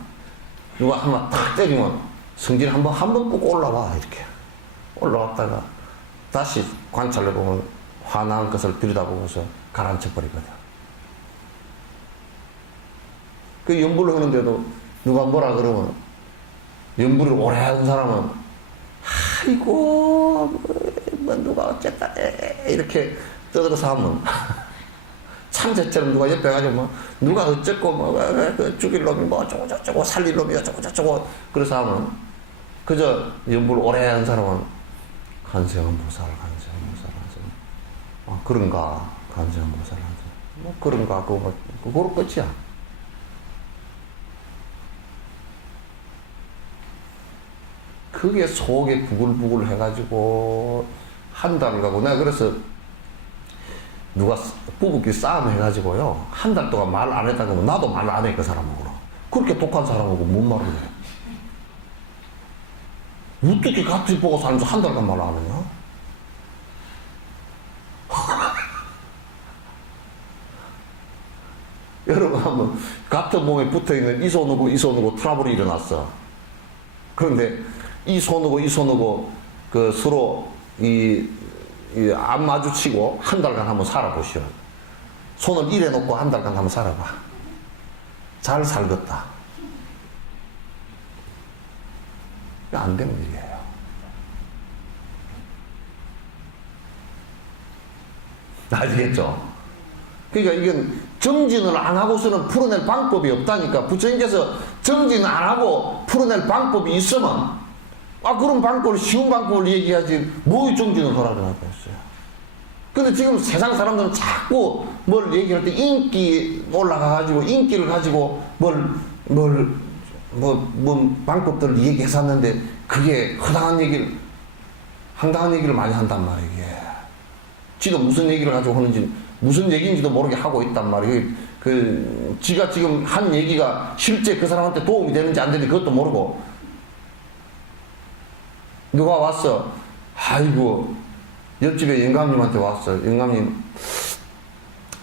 누가 한번 탁 때리면 성질 한번 꼭 올라와. 이렇게 올라왔다가 다시 관찰해 보면 화나는 것을 들여다보면서 가라앉혀 버리거든. 그 연불을 하는데도 누가 뭐라 그러면, 연불을 오래 한 사람은 아이고 뭐 누가 어쨌다 이렇게 떠들어서 하면 참새처럼 누가 옆에 가지고 뭐 누가 어쨌고 뭐 죽일 놈이 뭐 어쩌고 저쩌고 살릴 놈이 어쩌고 저쩌고 그래서 하면, 그저 연불을 오래 한 사람은 간세음 보살 그런가, 간세음 보살 뭐 그런가, 그거로 끝이야. 그게 속에 부글부글 해가지고 한 달을 가고, 내가 그래서 누가 부부끼리 싸움 해가지고요, 한 달 동안 말 안 했다고 하면 나도 말 안 해, 그 사람하고. 그렇게 독한 사람하고 뭔 말을 해? 어떻게 같이 보고 살면서 한 달간 말 안 하냐? 여러분 한번 같은 몸에 붙어있는 이 손하고 트러블이 일어났어. 그런데 이 손하고 그 서로 안 마주치고 한 달간 한번 살아보시오. 손을 이래 놓고 한 달간 한번 살아봐. 잘 살겠다. 안 되는 일이에요. 아시겠죠? 그러니까 이건 정진을 안 하고서는 풀어낼 방법이 없다니까. 부처님께서 정진 안 하고 풀어낼 방법이 있으면, 그런 방법을, 쉬운 방법을 얘기하지, 뭐 정진을 하라고 했어요. 근데 지금 세상 사람들은 자꾸 뭘 얘기할 때 인기 올라가가지고, 인기를 가지고 방법들을 얘기해서 하는데, 그게 황당한 얘기를 많이 한단 말이에요, 이게. 지도 무슨 얘기를 가지고 하는지, 무슨 얘기인지도 모르게 하고 있단 말이에요. 지가 지금 한 얘기가 실제 그 사람한테 도움이 되는지 안 되는지 그것도 모르고. 누가 왔어. 아이고, 옆집에 영감님한테 왔어. 영감님,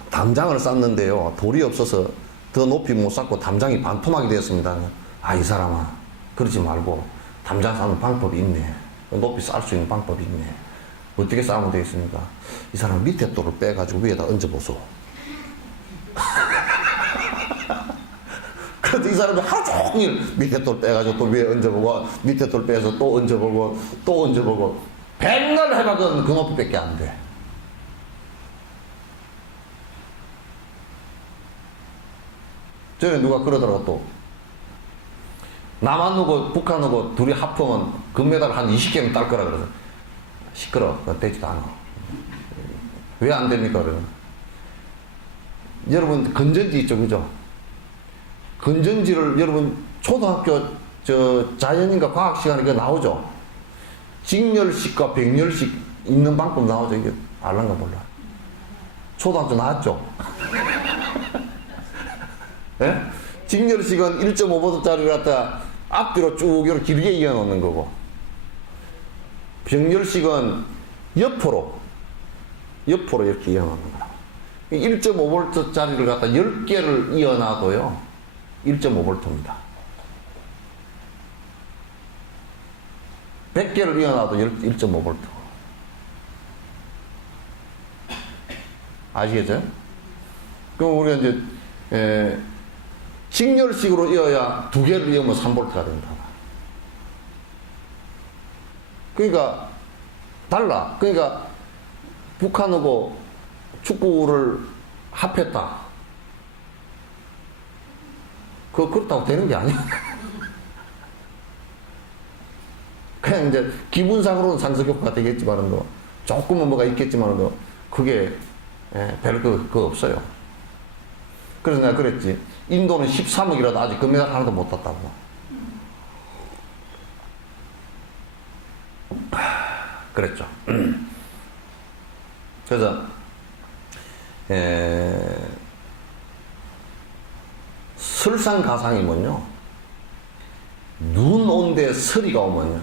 담장을 쌌는데요, 돌이 없어서 더 높이 못 쌓고 담장이 반토막이 되었습니다. 이 사람아, 그러지 말고 담장 쌓는 방법이 있네. 높이 쌓을 수 있는 방법이 있네. 어떻게 쌓으면 되겠습니까? 이 사람 밑에 돌을 빼가지고 위에다 얹어보소. 그래서 이 사람이 하루 종일 밑에 돌 빼가지고 또 위에 얹어보고, 밑에 돌 빼서 또 얹어보고, 또 얹어보고, 백날 해봐도 그 높이밖에 안 돼. 전에 누가 그러더라고, 또. 남한하고 북한하고 둘이 합하면 금메달 한 20개는 딸 거라 그래서. 시끄러워. 그건 되지도 않아. 왜 안 됩니까? 그러면. 여러분, 건전지 있죠, 그죠? 건전지를 여러분, 초등학교 자연인가 과학 시간에 그거 나오죠? 직렬식과 백렬식 있는 방법 나오죠? 이게 알란가 몰라. 초등학교 나왔죠? 예? 직렬식은 1.5V짜리를 갖다 앞뒤로 쭉 이렇게 길게 이어놓는 거고, 병렬식은 옆으로 이렇게 이어놓는 거야. 1.5V짜리를 갖다 10개를 이어놔도요, 1.5V입니다. 100개를 이어놔도 1.5V. 아시겠죠? 그럼 우리가 이제, 직렬식으로 이어야 두 개를 이으면 3볼트가 된다. 그러니까, 달라. 그러니까, 북한하고 축구를 합했다. 그렇다고 되는 게 아니야. 그냥 이제 기분상으로는 상승 효과가 되겠지만은 조금은 뭐가 있겠지만은 그게 별 그거 없어요. 그래서 내가 그랬지. 인도는 13억이라도 아직 금메달 하나도 못 땄다고. 그랬죠. 그래서 설상가상이면요, 눈 온데 서리가 오면요,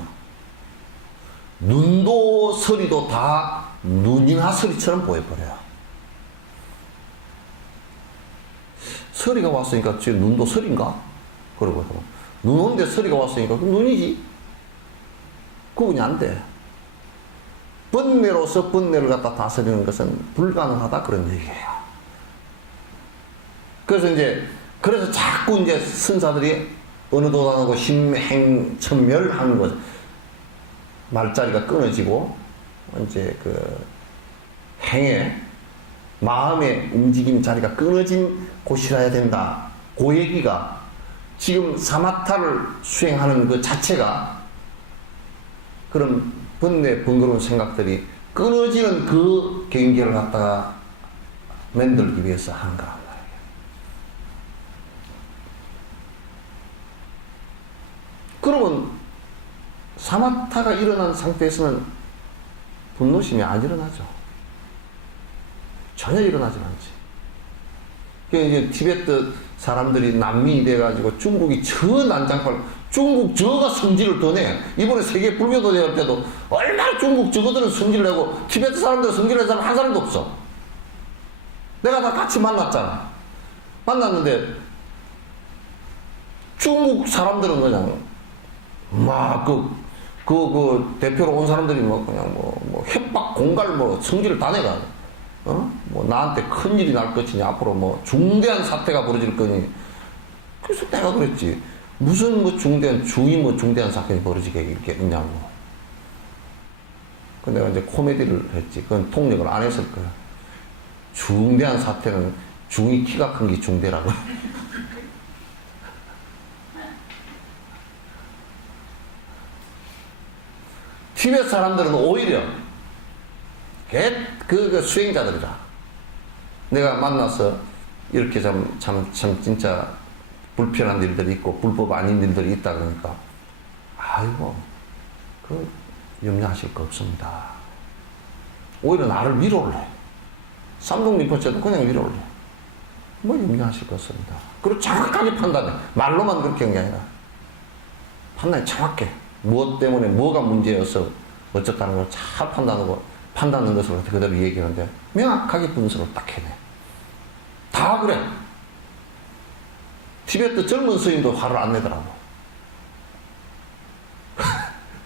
눈도 서리도 다 눈이나 서리처럼 보여버려요. 서리가 왔으니까 지금 눈도 서리인가? 그러거든. 눈 온데 서리가 왔으니까 그럼 눈이지. 구분이 안 돼. 번뇌로서 번뇌를 갖다 다스리는 것은 불가능하다, 그런 얘기예요. 그래서 자꾸 이제 선사들이 어느 도단하고 심행천멸하는 것, 말자리가 끊어지고, 이제 행의, 마음의 움직임 자리가 끊어진 곳이라야 된다. 그 얘기가 지금 사마타를 수행하는 그 자체가 그런 번뇌, 번거로운 생각들이 끊어지는 그 경계를 갖다가 만들기 위해서 하는 거란 말이에요. 그러면 사마타가 일어난 상태에서는 분노심이 안 일어나죠. 전혀 일어나지 않지. 그러니까 이제 티베트 사람들이 난민이 돼가지고 중국이 저 난장판, 중국 저가 성질을 더 내. 이번에 세계 불교도 대회 때도 얼마나 중국 저거들은 성질을 내고 티베트 사람들은 성질을 낸 사람 한 사람도 없어. 내가 다 같이 만났잖아. 만났는데 중국 사람들은 그냥 막 대표로 온 사람들이 뭐 그냥 뭐 협박 공갈 뭐 성질을 다 내가. 뭐 나한테 큰일이 날 것이니 앞으로 뭐 중대한 사태가 벌어질 거니. 그래서 내가 그랬지. 무슨 뭐 중대한 중대한 사건이 벌어지겠냐고. 그 내가 이제 코미디를 했지. 그건 통역을 안 했을 거야. 중대한 사태는 중이 키가 큰 게 중대라고. 티베트 사람들은 오히려 그 수행자들이라. 내가 만나서 이렇게 참 진짜 불편한 일들이 있고 불법 아닌 일들이 있다 그러니까 아이고 염려하실 거 없습니다. 오히려 나를 위로를 해. 삼동리포체도 그냥 위로를 해. 뭐 염려하실 거 없습니다. 그리고 정확하게 판단해. 말로만 그렇게 한 게 아니라 판단이 정확해. 무엇 때문에 뭐가 문제여서 어쩌다는 걸 잘 판단하는 것을 그대로 얘기하는데 명확하게 분석을 딱 해내. 다 그래. 티베트 젊은 스님도 화를 안 내더라고.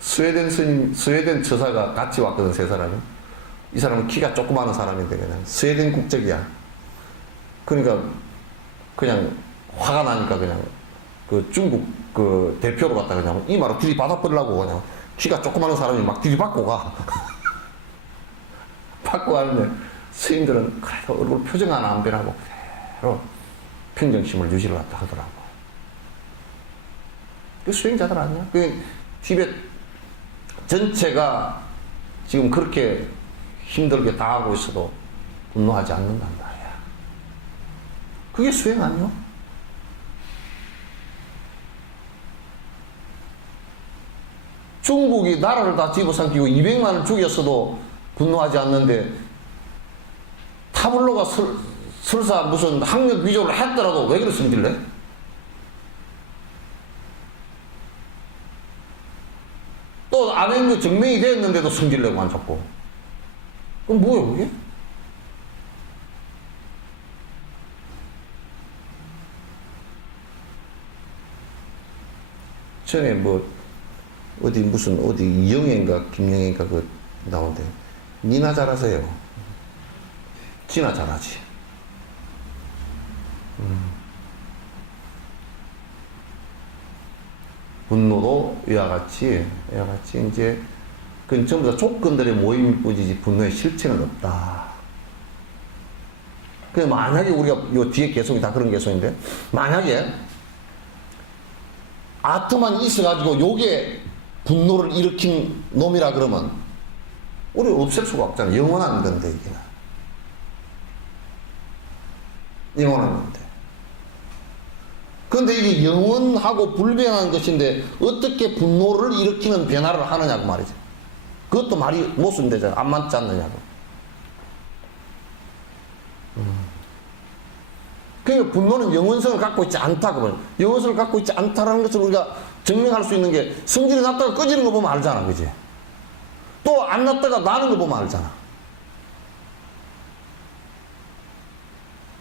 스웨덴 처사가 같이 왔거든, 세 사람이. 이 사람은 키가 조그마한 사람인데 그냥 스웨덴 국적이야. 그러니까 그냥 화가 나니까 그냥 그 중국 그 대표로 갔다 그냥 이마로 들이받아버리려고 그냥 키가 조그마한 사람이 막 들이받고 가. 받고 가는데 스님들은 그래도 얼굴 표정 하나 안 변하고 그대로 평정심을 유지를 갖다 하더라고. 그 수행자들 아니야? 그 티베트 전체가 지금 그렇게 힘들게 당하고 있어도 분노하지 않는단 말이야. 그게 수행 아니야? 중국이 나라를 다 집어삼키고 200만을 죽였어도 분노하지 않는데 타블로가 설사 무슨 학력 위조를 했더라도 왜 그래 성질내? 또 안 한 거 증명이 됐는데도 성질내고 안 잡고. 그럼 뭐야 그게? 전에 뭐 어디 무슨 어디 이영애인가 김영애인가 그 나온대. 니나 잘하세요. 지나 잘하지. 분노도 이와 같이 이제 그건 전부 다 조건들의 모임일 뿐이지 분노의 실체는 없다. 그 만약에 우리가 요 뒤에 개성이 다 그런 개성인데, 만약에 아트만 있어가지고 요게 분노를 일으킨 놈이라 그러면 우리 없앨 수가 없잖아. 영원한 건데 이게. 영원한 건데. 그런데 이게 영원하고 불변한 것인데 어떻게 분노를 일으키는 변화를 하느냐고 말이죠. 그것도 말이 못 쓴대잖아. 안 맞지 않느냐고. 그러니까 분노는 영원성을 갖고 있지 않다. 그러면 영원성을 갖고 있지 않다라는 것을 우리가 증명할 수 있는 게 성질이 났다가 꺼지는 거 보면 알잖아. 그지? 또 안 났다가 나는 거 보면 알잖아.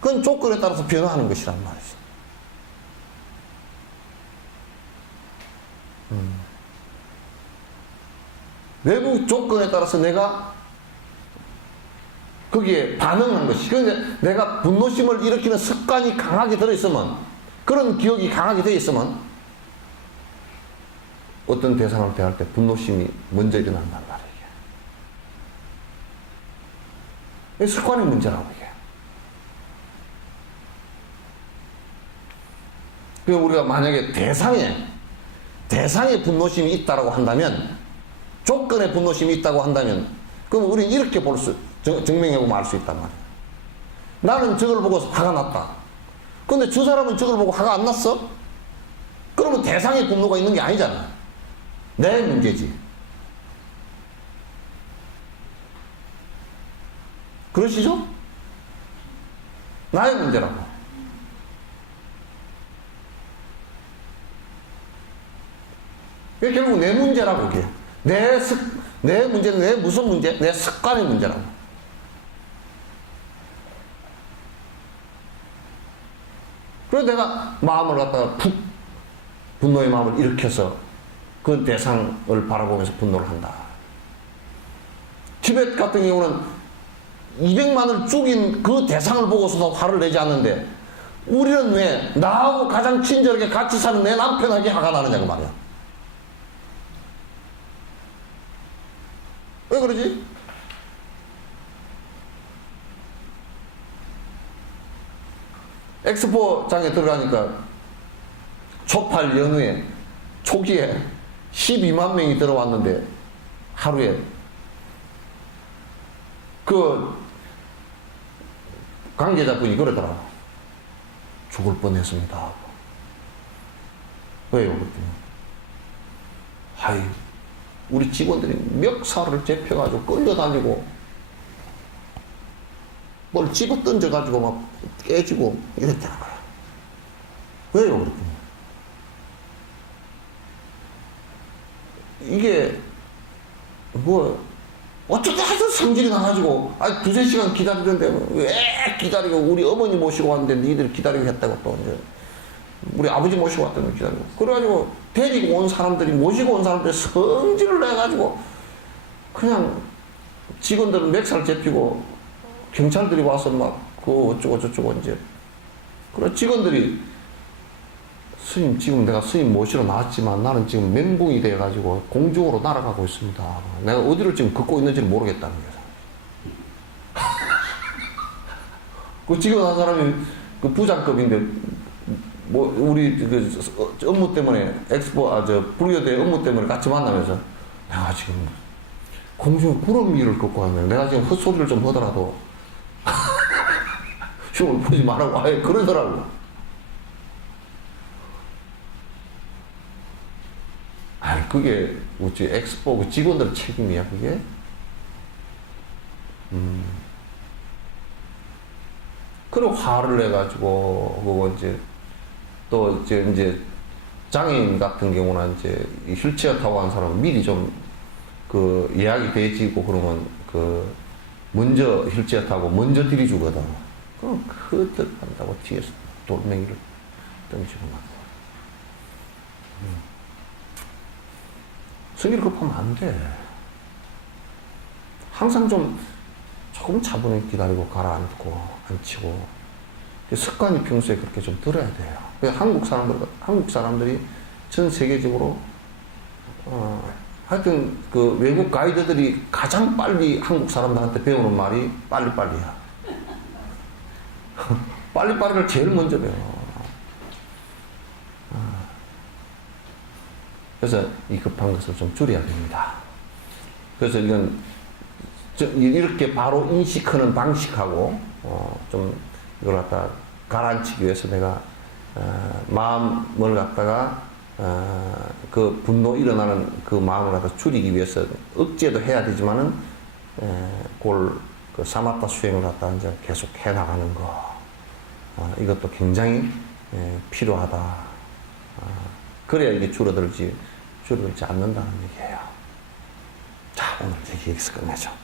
그건 조건에 따라서 변화하는 것이란 말이지. 외부 조건에 따라서 내가 거기에 반응하는 것이. 그러니까 내가 분노심을 일으키는 습관이 강하게 들어있으면, 그런 기억이 강하게 되어 있으면 어떤 대상을 대할 때 분노심이 먼저 일어난단 말이에요. 이게 습관의 문제라고 이게. 그러니까 우리가 만약에 대상에 분노심이 있다고 한다면, 조건에 분노심이 있다고 한다면, 그럼 우리는 이렇게 증명해보면 알 수 있단 말이야. 나는 저걸 보고 화가 났다. 근데 저 사람은 저걸 보고 화가 안 났어? 그러면 대상에 분노가 있는 게 아니잖아. 내 문제지. 그러시죠? 나의 문제라고. 결국 내 문제라고, 그게. 내 문제는 내 무슨 문제? 내 습관의 문제라고. 그래서 내가 마음을 갖다가 분노의 마음을 일으켜서 그 대상을 바라보면서 분노를 한다. 티벳 같은 경우는 200만을 죽인 그 대상을 보고서도 화를 내지 않는데, 우리는 왜 나하고 가장 친절하게 같이 사는 내 남편에게 화가 나느냐고 말이야. 왜 그러지? 엑스포장에 들어가니까 초팔 연휴에 초기에 12만 명이 들어왔는데, 하루에 그 관계자분이 그러더라고. 죽을 뻔했습니다. 왜요? 그랬더니, 하이, 우리 직원들이 멱살을 잡혀가지고 끌려다니고 뭘 집어 던져가지고 막 깨지고 이랬다는 거야. 왜요? 그랬더니, 이게 뭐 어쩌다 하여튼 성질이 나가지고, 두세 시간 기다리는데 왜 기다리고, 우리 어머니 모시고 왔는데 니들 기다리고 했다고, 또 이제 우리 아버지 모시고 왔다는 기다리고, 그래가지고 데리고 온 사람들이, 모시고 온 사람들이 성질을 내가지고 그냥 직원들은 멱살 잡히고 경찰들이 와서 막 그 어쩌고 저쩌고 이제. 그래 직원들이, 스님 지금 내가 스님 모시러 나왔지만 나는 지금 멘붕이 돼가지고 공중으로 날아가고 있습니다. 내가 어디를 지금 걷고 있는지를 모르겠다는 거야. 그 지금 한 사람이 그 부장급인데, 뭐 우리 그 업무 때문에 불교대 업무 때문에 같이 만나면서, 내가 지금 공중에 구름 위를 걷고 하면 내가 지금 헛소리를 좀 하더라도 흉을 보지 말라고 아예 그러더라고. 아니 그게 우리 엑스포 그 직원들 책임이야 그게? 그리고 화를 내가지고 그거 이제 또 이제 장애인 같은 경우는 이제 휠체어 타고 간 사람은 미리 좀 그 예약이 돼지고 그러면 그 먼저 휠체어 타고 먼저 들이주거든. 그럼 그뜻 한다고 뒤에서 돌멩이를 던지고 막. 승기를 급하면 안 돼. 항상 좀 조금 차분히 기다리고 가라앉고 앉히고 그 습관이 평소에 그렇게 좀 들어야 돼요. 한국 사람들이 전 세계적으로 하여튼 그 외국 가이드들이 가장 빨리 한국 사람들한테 배우는 말이 빨리빨리야. 빨리빨리를 제일 먼저 배워. 그래서 이 급한 것을 좀 줄여야 됩니다. 그래서 이건 이렇게 바로 인식하는 방식하고 좀 이걸 갖다 가라앉히기 위해서 내가 마음을 갖다가 그 분노 일어나는 그 마음을 갖다 줄이기 위해서 억제도 해야 되지만은 그걸 그 사마타 수행을 갖다 이제 계속 해 나가는 거 이것도 굉장히 필요하다. 그래야 이게 줄어들지 않는다는 얘기예요. 자, 오늘 얘기 여기서 끝내죠.